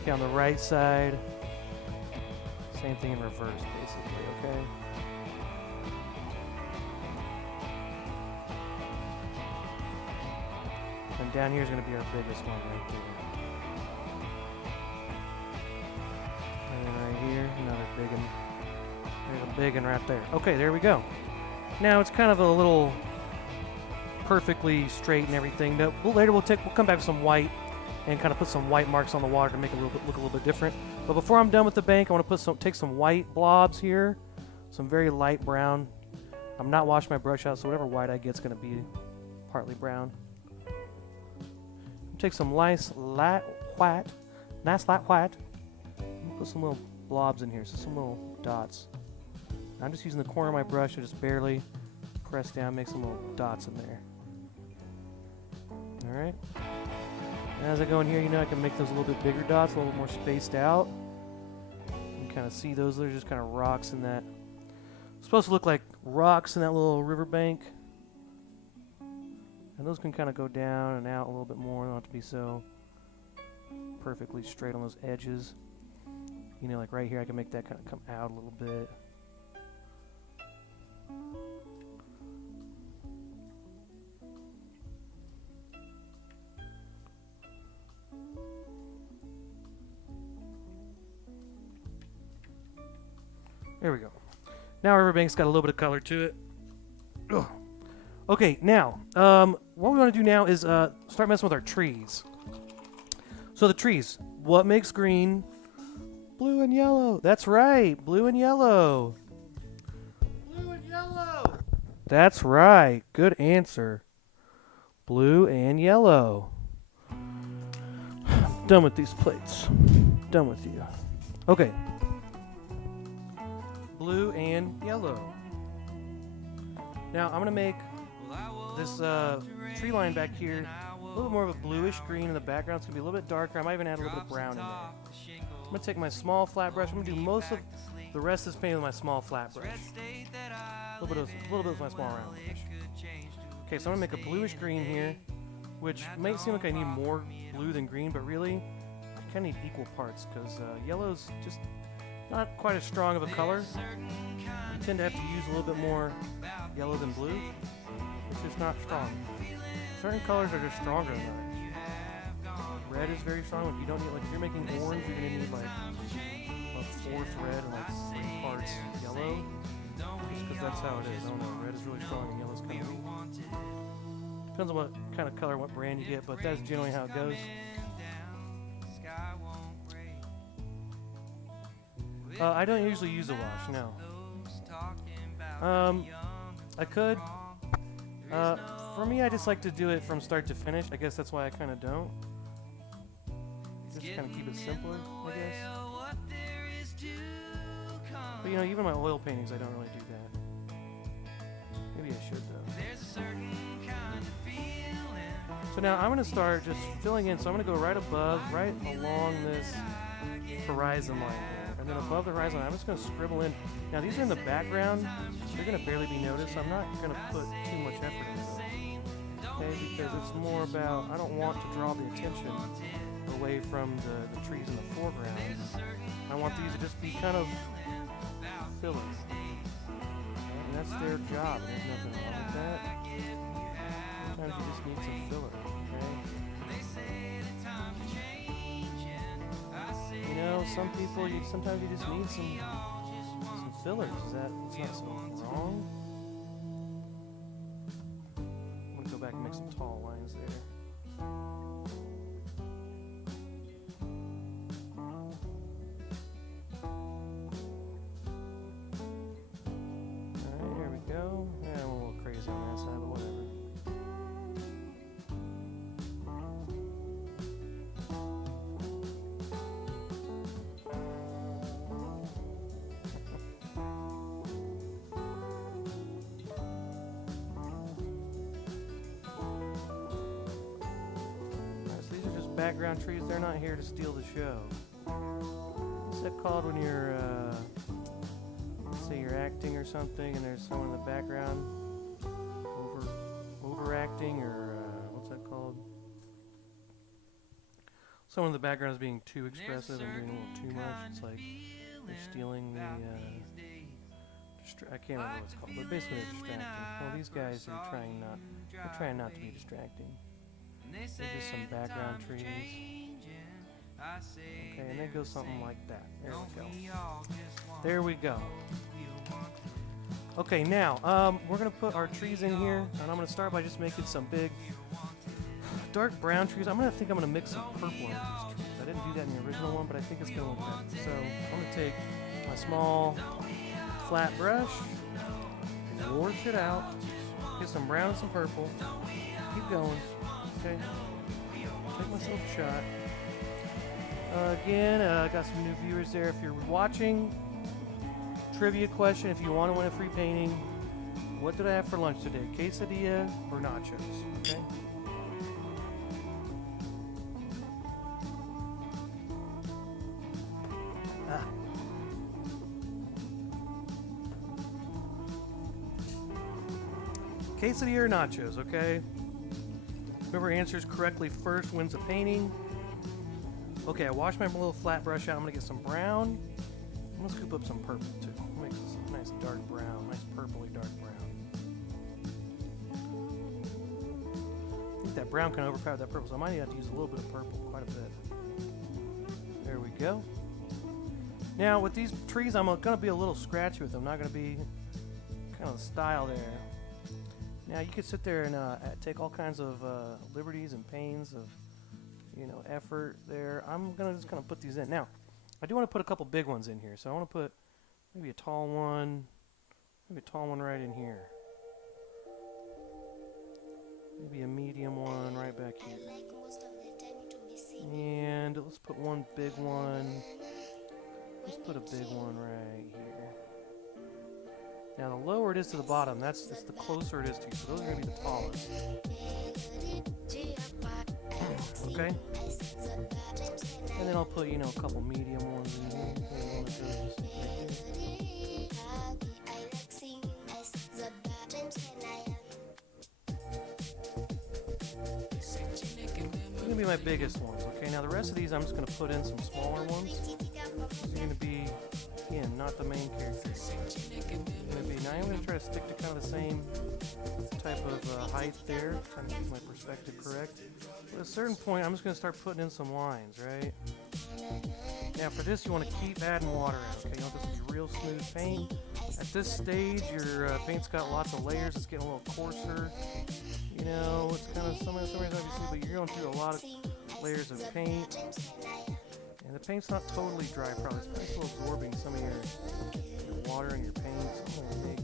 Okay, on the right side, same thing in reverse, basically, okay? And down here is going to be our biggest one right there. And then right here, another big one. There's a big one right there. Okay, there we go. Now it's kind of a little perfectly straight and everything. Later we'll come back with some white and kind of put some white marks on the water to make it look a little bit different. But before I'm done with the bank, I want to take some white blobs here, some very light brown. I'm not washing my brush out, so whatever white I get is going to be partly brown. Take some nice light white. Put some little blobs in here, so some little dots. I'm just using the corner of my brush to just barely press down, make some little dots in there. Alright. As I go in here, you know, I can make those a little bit bigger dots, a little bit more spaced out. You can kind of see those. They're just kind of rocks in that. It's supposed to look like rocks in that little riverbank. And those can kind of go down and out a little bit more. They don't have to be so perfectly straight on those edges. You know, like right here, I can make that kind of come out a little bit. There we go. Now our riverbank's got a little bit of color to it. Ugh. Okay, now, what we want to do now is start messing with our trees. So the trees, what makes green? Blue and yellow. That's right, blue and yellow. Blue and yellow. That's right, good answer. Blue and yellow. Done with these plates. Done with you. Okay. Blue and yellow. Now I'm going to make this tree line back here a little more of a bluish green in the background. It's going to be a little bit darker. I might even add a little bit of brown in there. I'm going to take my small flat brush. I'm going to do most of the rest of this painting with my small flat brush. A little bit with my small round brush. Okay, so I'm going to make a bluish green here, which might seem like I need more blue than green, but really I kind of need equal parts because yellow's just not quite as strong of a color. You tend to have to use a little bit more yellow than blue. It's just not strong. Certain colors are just stronger than others. Red is very strong. If you don't need, like, if you're making orange, you're gonna need like a fourth red and like 3 parts yellow. Just because that's how it is. I don't know. Red is really strong and yellow's kind of weak. Depends on what kind of color, what brand you get, but that's generally how it goes. I don't usually use a wash, no. I could. For me, I just like to do it from start to finish. I guess that's why I kind of don't. Just kind of keep it simpler, I guess. But you know, even my oil paintings, I don't really do that. Maybe I should though. So now I'm going to start just filling in. So I'm going to go right above, right along this horizon line here. And then above the horizon line, I'm just going to scribble in. Now these are in the background. They're going to barely be noticed. So I'm not going to put too much effort into those. Okay, because it's more about, I don't want to draw the attention away from the trees in the foreground. I want these to just be kind of fillers. And that's their job. There's nothing wrong with that. Sometimes you just need some filler, okay? You know, some people, sometimes you just need some fillers. It's not so wrong. I'm gonna go back and make some tall lines there. Alright, here we go. Yeah, I'm a little crazy on that side, but whatever. Background trees, they're not here to steal the show. What's that called when you're, let's say you're acting or something and there's someone in the background overacting, or what's that called? Someone in the background is being too expressive and doing a little too much. It's like they're stealing the, I can't remember what it's called, but basically they're distracting. Well, these guys are trying not to be distracting. There's just some background trees. Okay, and then goes something like that. There we go. There we go. Okay, now, we're going to put our trees in here, and I'm going to start by just making some big dark brown trees, I'm gonna mix some purple into these trees. I didn't do that in the original one, but I think it's gonna look better. So I'm gonna take my small flat brush, wash it out, get some brown and some purple, keep going. Okay, take myself a shot. Again, got some new viewers there. If you're watching, trivia question: if you want to win a free painting, what did I have for lunch today? Quesadilla or nachos? Okay. Quesadilla or nachos, okay? Whoever answers correctly first wins a painting. Okay, I washed my little flat brush out. I'm gonna get some brown. I'm gonna scoop up some purple too. Make this a nice dark brown, nice purpley dark brown. I think that brown kind of overpowered that purple, so I might have to use a little bit of purple, quite a bit. There we go. Now with these trees, I'm gonna be a little scratchy with them. Not gonna be kind of the style there. Now you could sit there and take all kinds of liberties and pains of, you know, effort there. I'm gonna just kind of put these in. Now, I do want to put a couple big ones in here, so I want to put maybe a tall one right in here. Maybe a medium one right back here. And let's put one big one. Let's put a big one right here. Now, the lower it is to the bottom, that's the closer it is to you. So those are going to be the tallest. Okay? And then I'll put, you know, a couple medium ones in here. Maybe one of those These are going to be my biggest ones. Okay, now the rest of these I'm just going to put in some smaller ones. These are going to be, again, not the main characters. Now I'm going to try to stick to kind of the same type of height there, trying to keep my perspective correct. But at a certain point, I'm just going to start putting in some lines, right? Now for this, you want to keep adding water in, okay? You want this to be real smooth paint. At this stage, your paint's got lots of layers. It's getting a little coarser. You know, it's kind of some ways obviously, but you're going through a lot of layers of paint. And the paint's not totally dry, probably. It's probably still absorbing some of your water and your paint. So I'm going to make a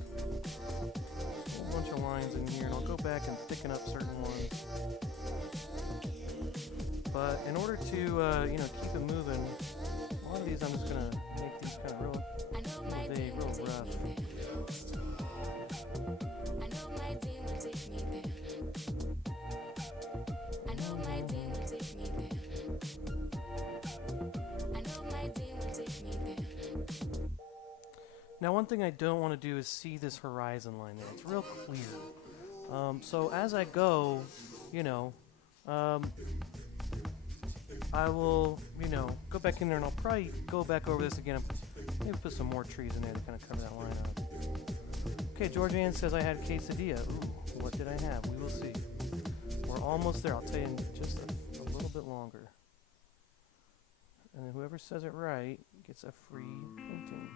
whole bunch of lines in here, and I'll go back and thicken up certain ones. But in order to, you know, keep it moving, a lot of these I'm just going to make these kind of real vague, real rough. Now, one thing I don't want to do is see this horizon line there. It's real clear. So as I go, you know, I will, you know, go back in there and I'll probably go back over this again. Maybe put some more trees in there to kind of cover that line up. Okay, George Ann says I had quesadilla. Ooh, what did I have? We will see. We're almost there. I'll tell you in just a little bit longer. And then whoever says it right gets a free painting.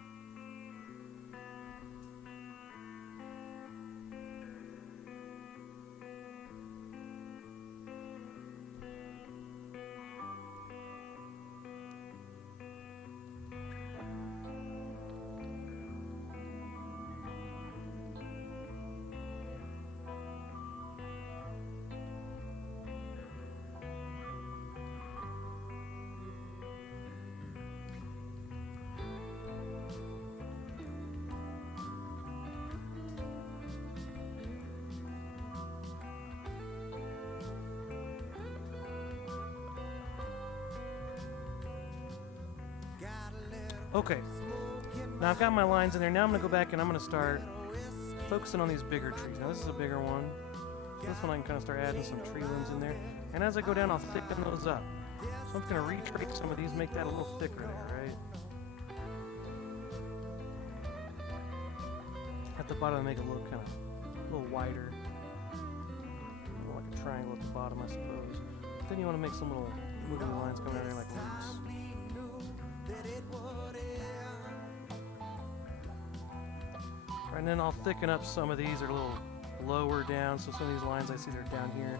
Okay, now I've got my lines in there. Now I'm going to go back and I'm going to start focusing on these bigger trees. Now this is a bigger one. This one I can kind of start adding some tree limbs in there. And as I go down, I'll thicken those up. So I'm just going to retrace some of these, make that a little thicker there, right? At the bottom, I make it a little kind of, a little wider. More like a triangle at the bottom, I suppose. But then you want to make some little moving lines coming out there like roots. And then I'll thicken up some of these. They're a little lower down, so some of these lines I see they're down here.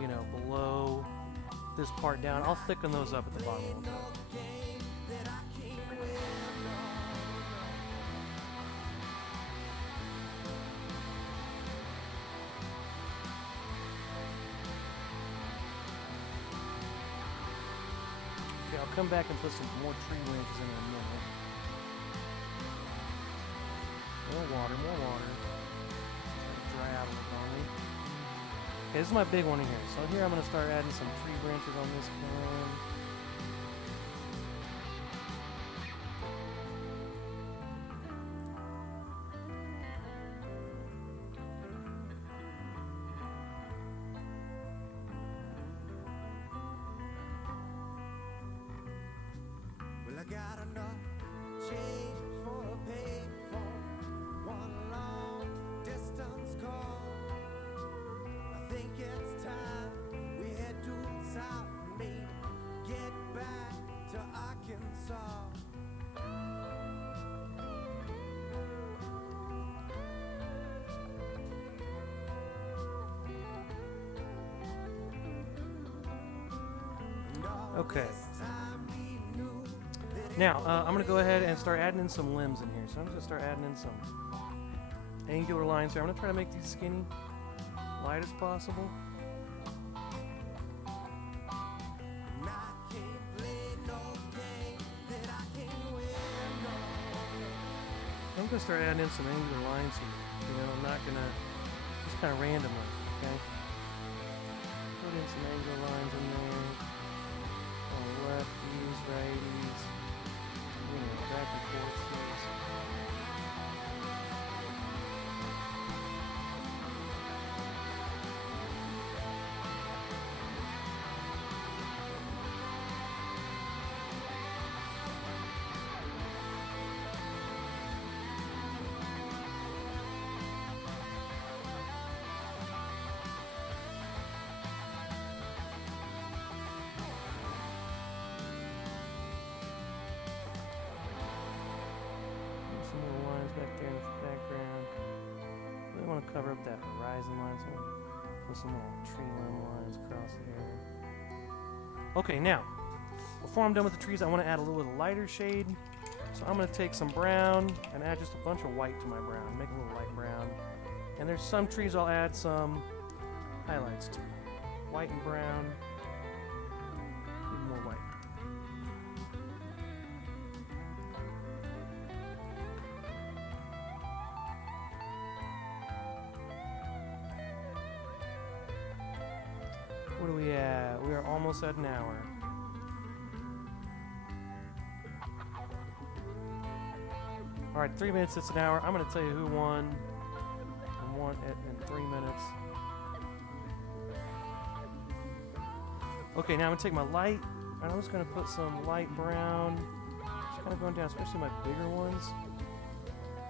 you know, below this part down. I'll thicken those up at the bottom a little bit. Okay, I'll come back and put some more tree branches in a minute. More water, more water. Dry out a little on me. Okay, this is my big one in here. So here I'm going to start adding some tree branches on this one. Well, I got enough change for a payphone, one long distance call. I think it's time we head due south, maybe get back to Arkansas. And all Okay. this time we knew that Now, I'm going to go ahead and start adding in some limbs in here. So I'm just going to start adding in some angular lines here. I'm going to try to make these skinny, light as possible. And I can't play no game that I can't win, no. I'm going to start adding in some angular lines here. You know, I'm not going to, just kind of randomly, okay? Put in some angular lines in there. On lefties, righties. You know, back and forth here. Some little lines back there in the background. Really want to cover up that horizon line, so I'm gonna put some little tree limb lines across there. Okay, now, before I'm done with the trees, I want to add a little bit of lighter shade. So I'm going to take some brown and add just a bunch of white to my brown, make a little light brown. And there's some trees I'll add some highlights to. White and brown. Need more white. What are we at? We are almost at an hour. Alright, 3 minutes, it's an hour. I'm going to tell you who won and won it in 3 minutes. Okay, now I'm going to take my light, and I'm just going to put some light brown. Just kind of going down, especially my bigger ones.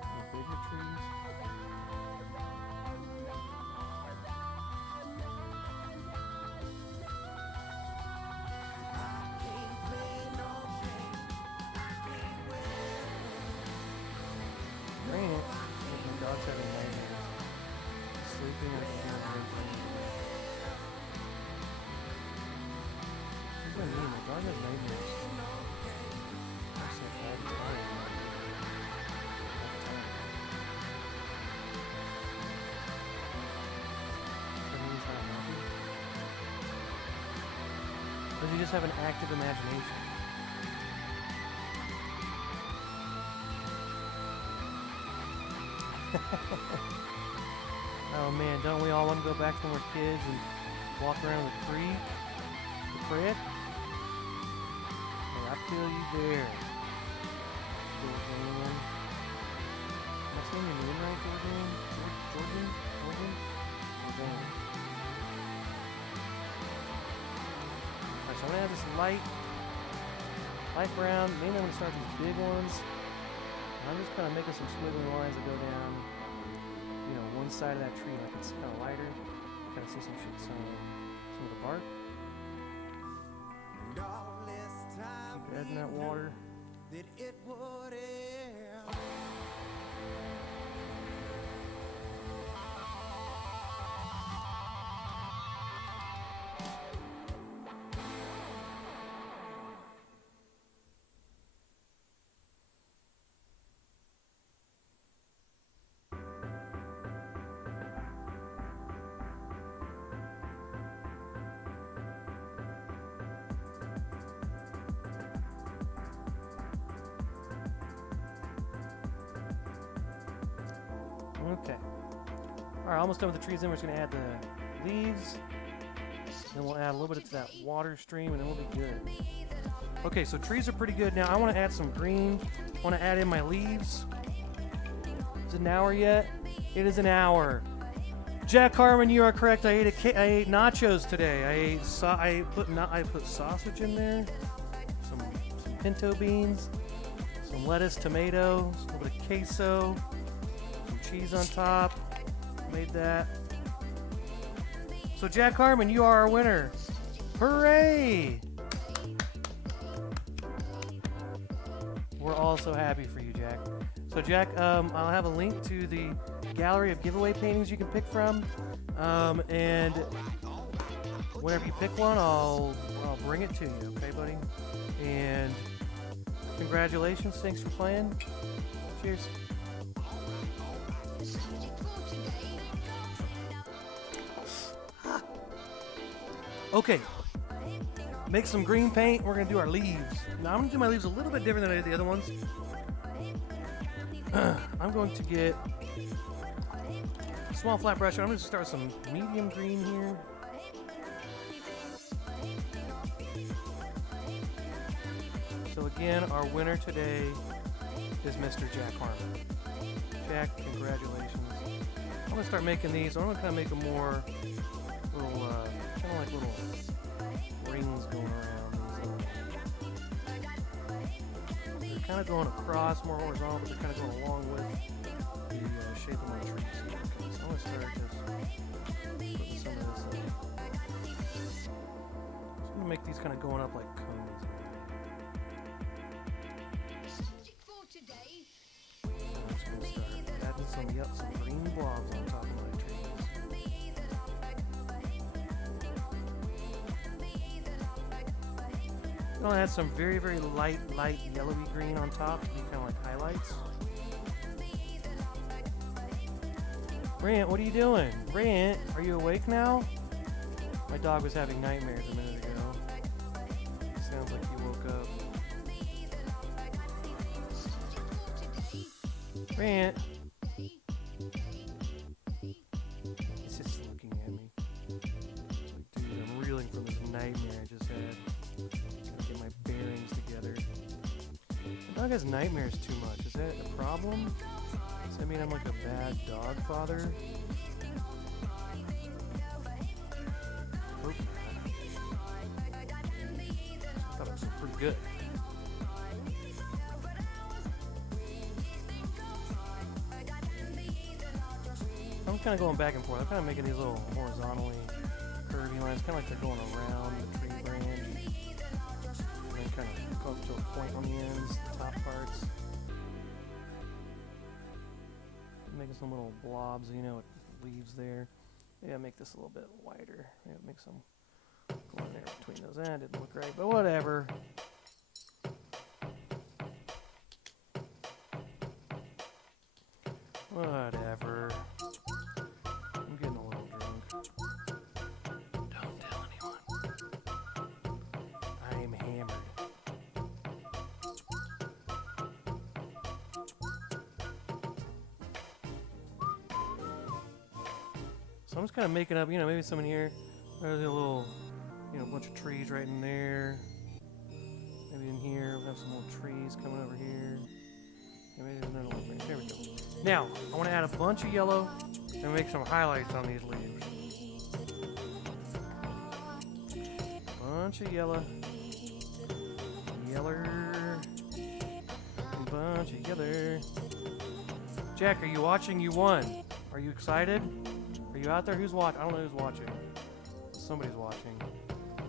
My bigger trees. Rain it. My dog's having nightmares. Sleeping or hearing everything. What do you mean? My dog has nightmares. I'm so tired. That means he's not happy? Or does he just have an active imagination? Oh man, don't we all want to go back when we're kids and walk around the creek? The creek? Hey, I feel you there. Georgian. Am I saying your name right, Georgian? Georgian? Georgian? Georgian. Alright, so I'm gonna have this light brown. Mainly I'm gonna start with these big ones. I'm just kind of making some squiggly lines that go down, you know, one side of that tree, like it's kind of lighter. Kind of see some shit, some of the bark. And all this time Keep adding that water. that it would end. Okay. Alright, almost done with the trees. Then we're just going to add the leaves. Then we'll add a little bit to that water stream, and then we'll be good. Okay, so trees are pretty good. Now I want to add some green. I want to add in my leaves. Is it an hour yet? It is an hour. Jack Harmon, you are correct. I ate nachos today. I put sausage in there, some pinto beans, some lettuce, tomatoes, a little bit of queso, some cheese on top. Made that. So Jack Harmon, you are our winner. Hooray! We're all so happy for you, Jack. So Jack, I'll have a link to the gallery of giveaway paintings you can pick from, and whenever you pick one, I'll bring it to you, okay, buddy? And congratulations, thanks for playing. Cheers. Okay, make some green paint. We're gonna do our leaves. Now I'm gonna do my leaves a little bit different than I did the other ones. I'm going to get a small flat brush. I'm going to start with some medium green here. So again, our winner today is Mr. Jack Harmon. Jack, congratulations. I'm going to start making these. I'm going to kind of make them more little, kind of like little rings going around. They're kind of going across, more horizontal, but they're kind of going along with the shape of my trees. Okay, so I'm going to start just putting some of this in. So I'm going to make these kind of going up like cones. I'm just going to start adding some green blobs on top of my trees. I'm going to add some very, very light yellowy green on top to be kind of like highlights. Rant, what are you doing? Rant, are you awake now? My dog was having nightmares a minute ago. Sounds like he woke up. Rant. He's just looking at me. Like, dude, I'm reeling from this nightmare I just had. Gotta get my bearings together. My dog has nightmares too much. Is that a problem? Does that mean I'm like a bad dog father? Oop. I thought it was pretty good. I'm kind of going back and forth. I'm kind of making these little horizontally curvy lines, kind of like they're going around the tree branch. And then kind of go up to a point on the ends, the top parts. Making some little blobs, you know, with leaves there. Yeah, make this a little bit wider. Yeah, make some go in there between those. That didn't look right, but whatever. Whatever. I'm getting a little drunk. Don't tell anyone. I am hammered. So I'm just kind of making up, you know, maybe some in here. There's a little, you know, bunch of trees right in there. Maybe in here we'll have some more trees coming over here. Yeah, maybe another one right there. There we go. Now, I want to add a bunch of yellow and make some highlights on these leaves. Bunch of yellow. Yeller. A bunch of yeller. Jack, are you watching? You won. Are you excited? Are you out there? Who's watching? I don't know who's watching. Somebody's watching.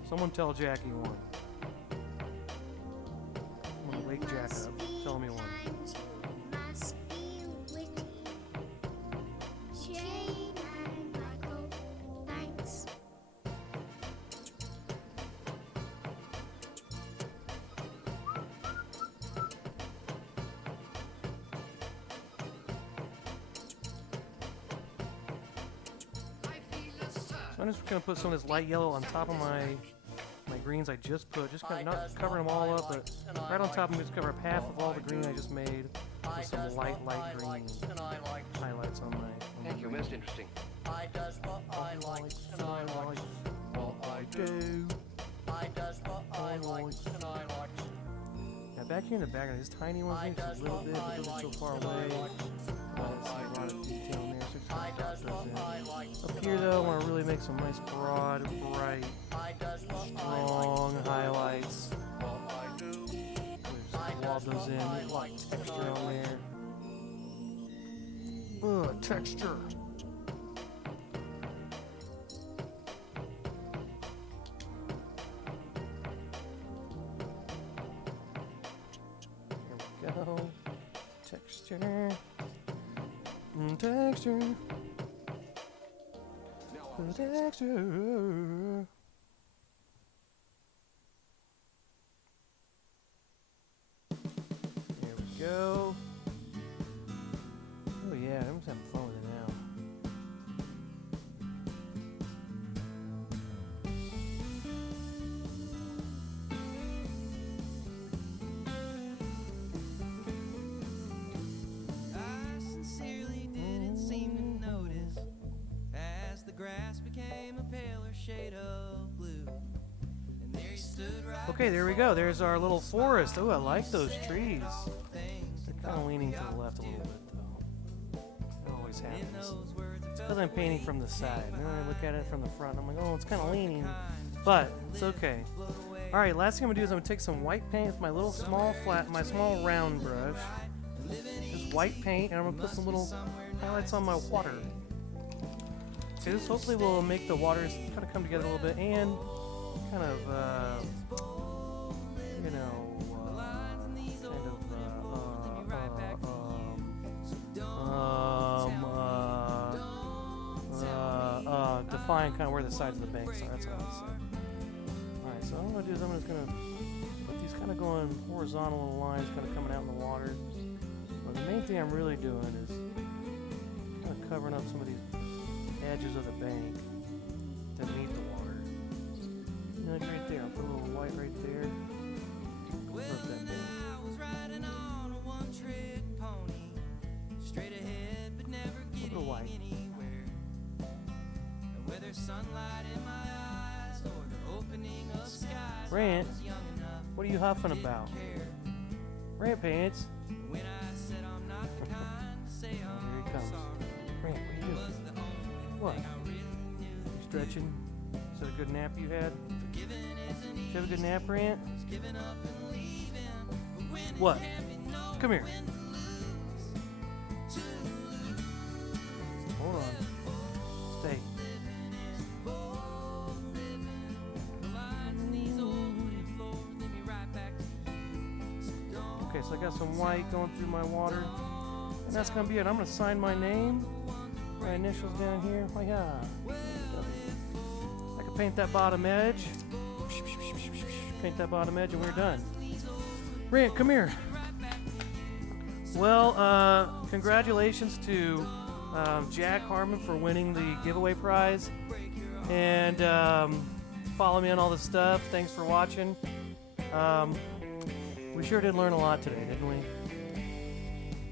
Someone tell Jack he won. I'm gonna wake Jack up. Tell him he won. I'm just gonna put some of this light yellow on top of my greens I just put. Just kind of not covering them all up, but right on top I'm just cover up half of all the green I just made. With some light green highlights on my. Thank you, most interesting. I does what I likes and I likes. What I do. I does what I likes and I likes. Now back here in the background, this tiny one makes a little bit because it's so far away. I don't see a lot of detail in there, so I does what I likes. up here though, I want to really make some nice broad, bright, I does what I strong highlights. What I do. Just blob those in, a lot of texture on there. Ugh, texture. Here we go. Texture. Texture. Texture. There we go. Oh yeah, I'm just having fun with it now. I sincerely didn't seem to notice as the grass became a paler shade of blue. And there you stood right Okay, there we go. There's our little forest. Oh, I like those trees. things. They're kind of leaning to the left a little bit, though. That always happens. Those words are Because I'm painting from the side. And then I look at it from the front. I'm like, oh, it's kind of leaning. But it's okay. All right, last thing I'm gonna do is I'm gonna take some white paint with my little small small round brush. Just white paint, and I'm gonna put some little highlights on my water. Okay, this hopefully will make the waters kind of come together a little bit and kind of, you know, define kind of where the sides of the banks are. That's what I want to say. Alright, so what I'm going to do is I'm just going to put these kind of going horizontal little lines kind of coming out in the water. But the main thing I'm really doing is kind of covering up some of these edges of the bank that meet the water. You know, like right there. I'll put a little white right there. Curve that down. I was riding on a one-trick pony, straight ahead but never getting white. anywhere. And whether sunlight in my eyes or the opening of skies, Rant, I was young enough what are you huffing about? to care. Rant pants. When I said I'm not the kind to say Here he I'm comes. sorry, Rant, what are you was doing? the only What? thing I really knew. You stretching? Is that a good nap you had? Forgiving isn't Did you have a good nap, Rant? easy, giving up and leaving, but when it What? can be no Come here. when to lose, to lose. Hold on. Stay. Okay, so I got some white going through my water. And that's going to be it. I'm going to sign my name. My initials down here. Oh, yeah. I can paint that bottom edge. Paint that bottom edge and we're done. Rant, come here. Well, congratulations to Jack Harmon for winning the giveaway prize. And follow me on all this stuff. Thanks for watching. We sure did learn a lot today, didn't we?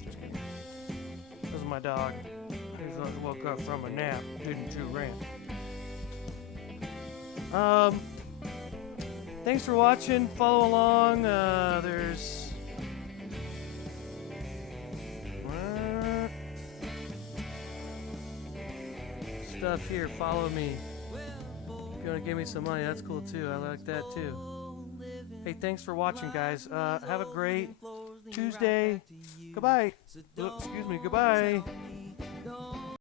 Just kidding. This is my dog. He woke up from a nap, didn't you, Rant? Thanks for watching. Follow along. There's stuff here. Follow me. If you want to give me some money, that's cool too. I like that too. Hey, thanks for watching, guys. Have a great Tuesday. Goodbye. Excuse me. Goodbye.